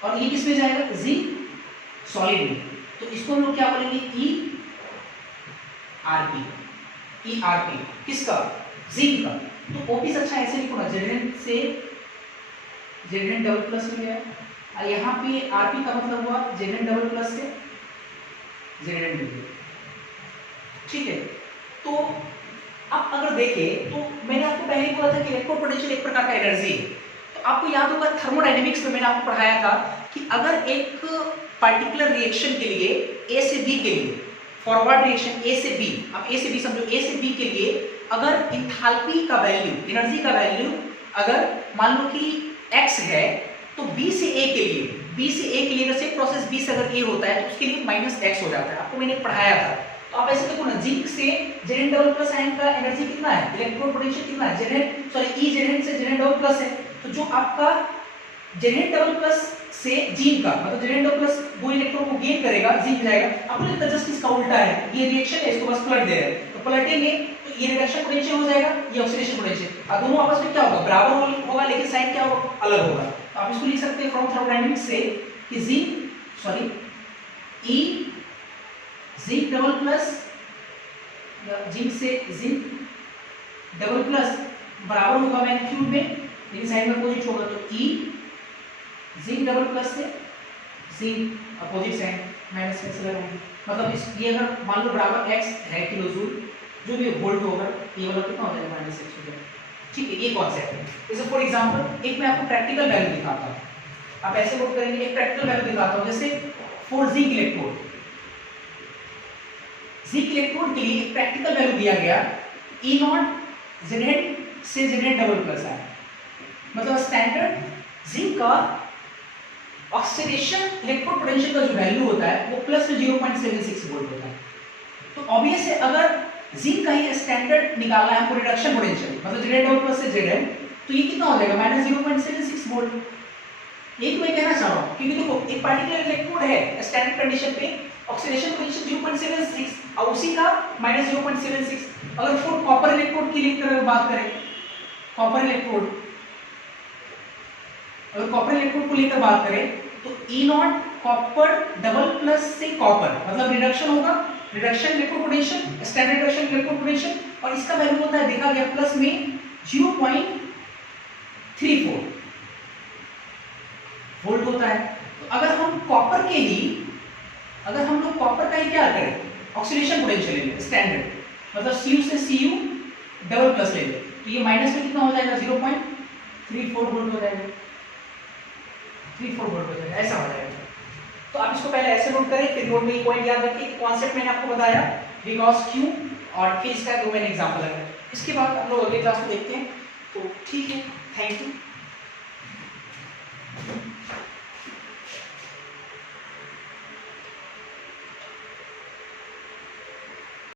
और ये किस में जाएगा जिंक सॉलिड में, तो इसको हम लोग क्या बोलेंगे ERP किसका जिंक का। तो ओपी अच्छा ऐसे लिखो ना Zn से Zn डबल प्लस में गया और यहाँ पे आरपी का मतलब हुआ Zn डबल प्लस से Zn डबल। ठीक है, तो अब अगर देखें तो मैंने आपको पहले बोला था कि इलेक्ट्रोड पोटेंशियल एक प्रकार का एनर्जी है। तो आपको याद होगा थर्मोडायनेमिक्स में मैंने आपको पढ़ाया था कि अगर एक पार्टिकुलर रिएक्शन के लिए ए से बी के लिए फॉरवर्ड रिएक्शन ए से बी, आप ए से बी समझो, ए से बी के लिए अगर इंथैल्पी का वैल्यू, एनर्जी का वैल्यू अगर मान लो कि x है, तो b से a के लिए अगर से प्रोसेस b से अगर a होता है तो उसके लिए -x हो जाता है। आपको मैंने पढ़ाया था। तो आप ऐसे देखो ना जिंक से Zn डबल प्लस आयन का एनर्जी कितना है, इलेक्ट्रोड पोटेंशियल कितना है, Zn से Zn डबल प्लस है, तो जो आपका Zn डबल प्लस से जिंक का मतलब Zn डबल प्लस 2 इलेक्ट्रॉन को गेन करेगा, जिंक जाएगा। आपको लगता है जस्ट इसका उल्टा है, ये रिएक्शन है, इसको बस पलट दे रहे हैं, तो पलटेंगे तो ये रिडक्शन पोटेंशियल हो जाएगा, ये ऑक्सीडेशन पोटेंशियल, और दोनों आपस में क्या होगा बराबर होगा, लेकिन साइन क्या होगा अलग होगा। तो आप इसको लिख सकते हैं फ्रॉम थर्मोडायनेमिक्स से कि जिंक डबल प्लस जिंक से जिंक डबल प्लस बराबर होगा मैग्नीट्यूड में, लेकिन साइन में अपोजिट होगा, तो E जिंक डबल प्लस से जिंक अपोजिट साइन -x लगाएंगे, मतलब इस ये अगर मान लो बराबर x है किलो जूल, जो भी वोल्ट होगा ये वाला कितना हो जाएगा -x हो जाएगा। ठीक है, ये कॉन्सेप्ट है। जैसे फॉर एग्जांपल एक मैं आपको प्रैक्टिकल वैल्यू दिखाता हूँ, आप ऐसे नोट करेंगे, एक प्रैक्टिकल वैल्यू दिखाता हूँ। जैसे फॉर जिंक इलेक्ट्रोड के लिए एक प्रैक्टिकल वैल्यू दिया गया E0 Zn से Zn डबल प्लस है, मतलब स्टैंडर्ड जिंक का ऑक्सीडेशन इलेक्ट्रोड पोटेंशियल का जो वैल्यू होता है वो प्लस में 0.76 वोल्ट होता है। तो ऑब्वियस है अगर जिंक का ही स्टैंडर्ड निकालना है हमको रिडक्शन पोटेंशियल मतलब Zn डबल प्लस से Zn, तो ये कितना हो जाएगा -0.76 वोल्ट। ये तो मैं कहना चाह रहा हूँ, क्योंकि देखो एक पार्टिकुलर इलेक्ट्रोड है स्टैंडर्ड कंडीशन पे ऑक्सीडेशन पोटेंशियल 0.76 और उसी का -0.76। अगर फॉर कॉपर इलेक्ट्रोड की लेकर बात करें, कॉपर इलेक्ट्रोड को लेकर बात करें तो E0 कॉपर डबल प्लस से कॉपर मतलब रिडक्शन होगा, reduction electrode potential, standard reduction electrode potential, और इसका वैल्यू होता है देखा गया प्लस में 0.34 वोल्ट होता है। तो अगर हम कॉपर के ही कॉपर का ही क्या करें ऑक्सीडेशन पोटेंशियल ले लें स्टैंडर्ड मतलब Cu से Cu डबल प्लस ले लें, तो ये माइनस में कितना हो जाएगा 0.34 वोल्ट हो जाएगा, 34 वोल्ट हो जाएगा, ऐसा हो जाएगा। तो आप इसको पहले ऐसे नोट करें, फिर नोट में ये पॉइंट याद रखिए कि कॉन्सेप्ट मैंने आपको बताया बिकॉज क्यू, और फिर इसका दो मैंने एग्जांपल लगाया। इसके बाद हम लोग अगले क्लास में देखते हैं। तो ठीक है, थैंक यू।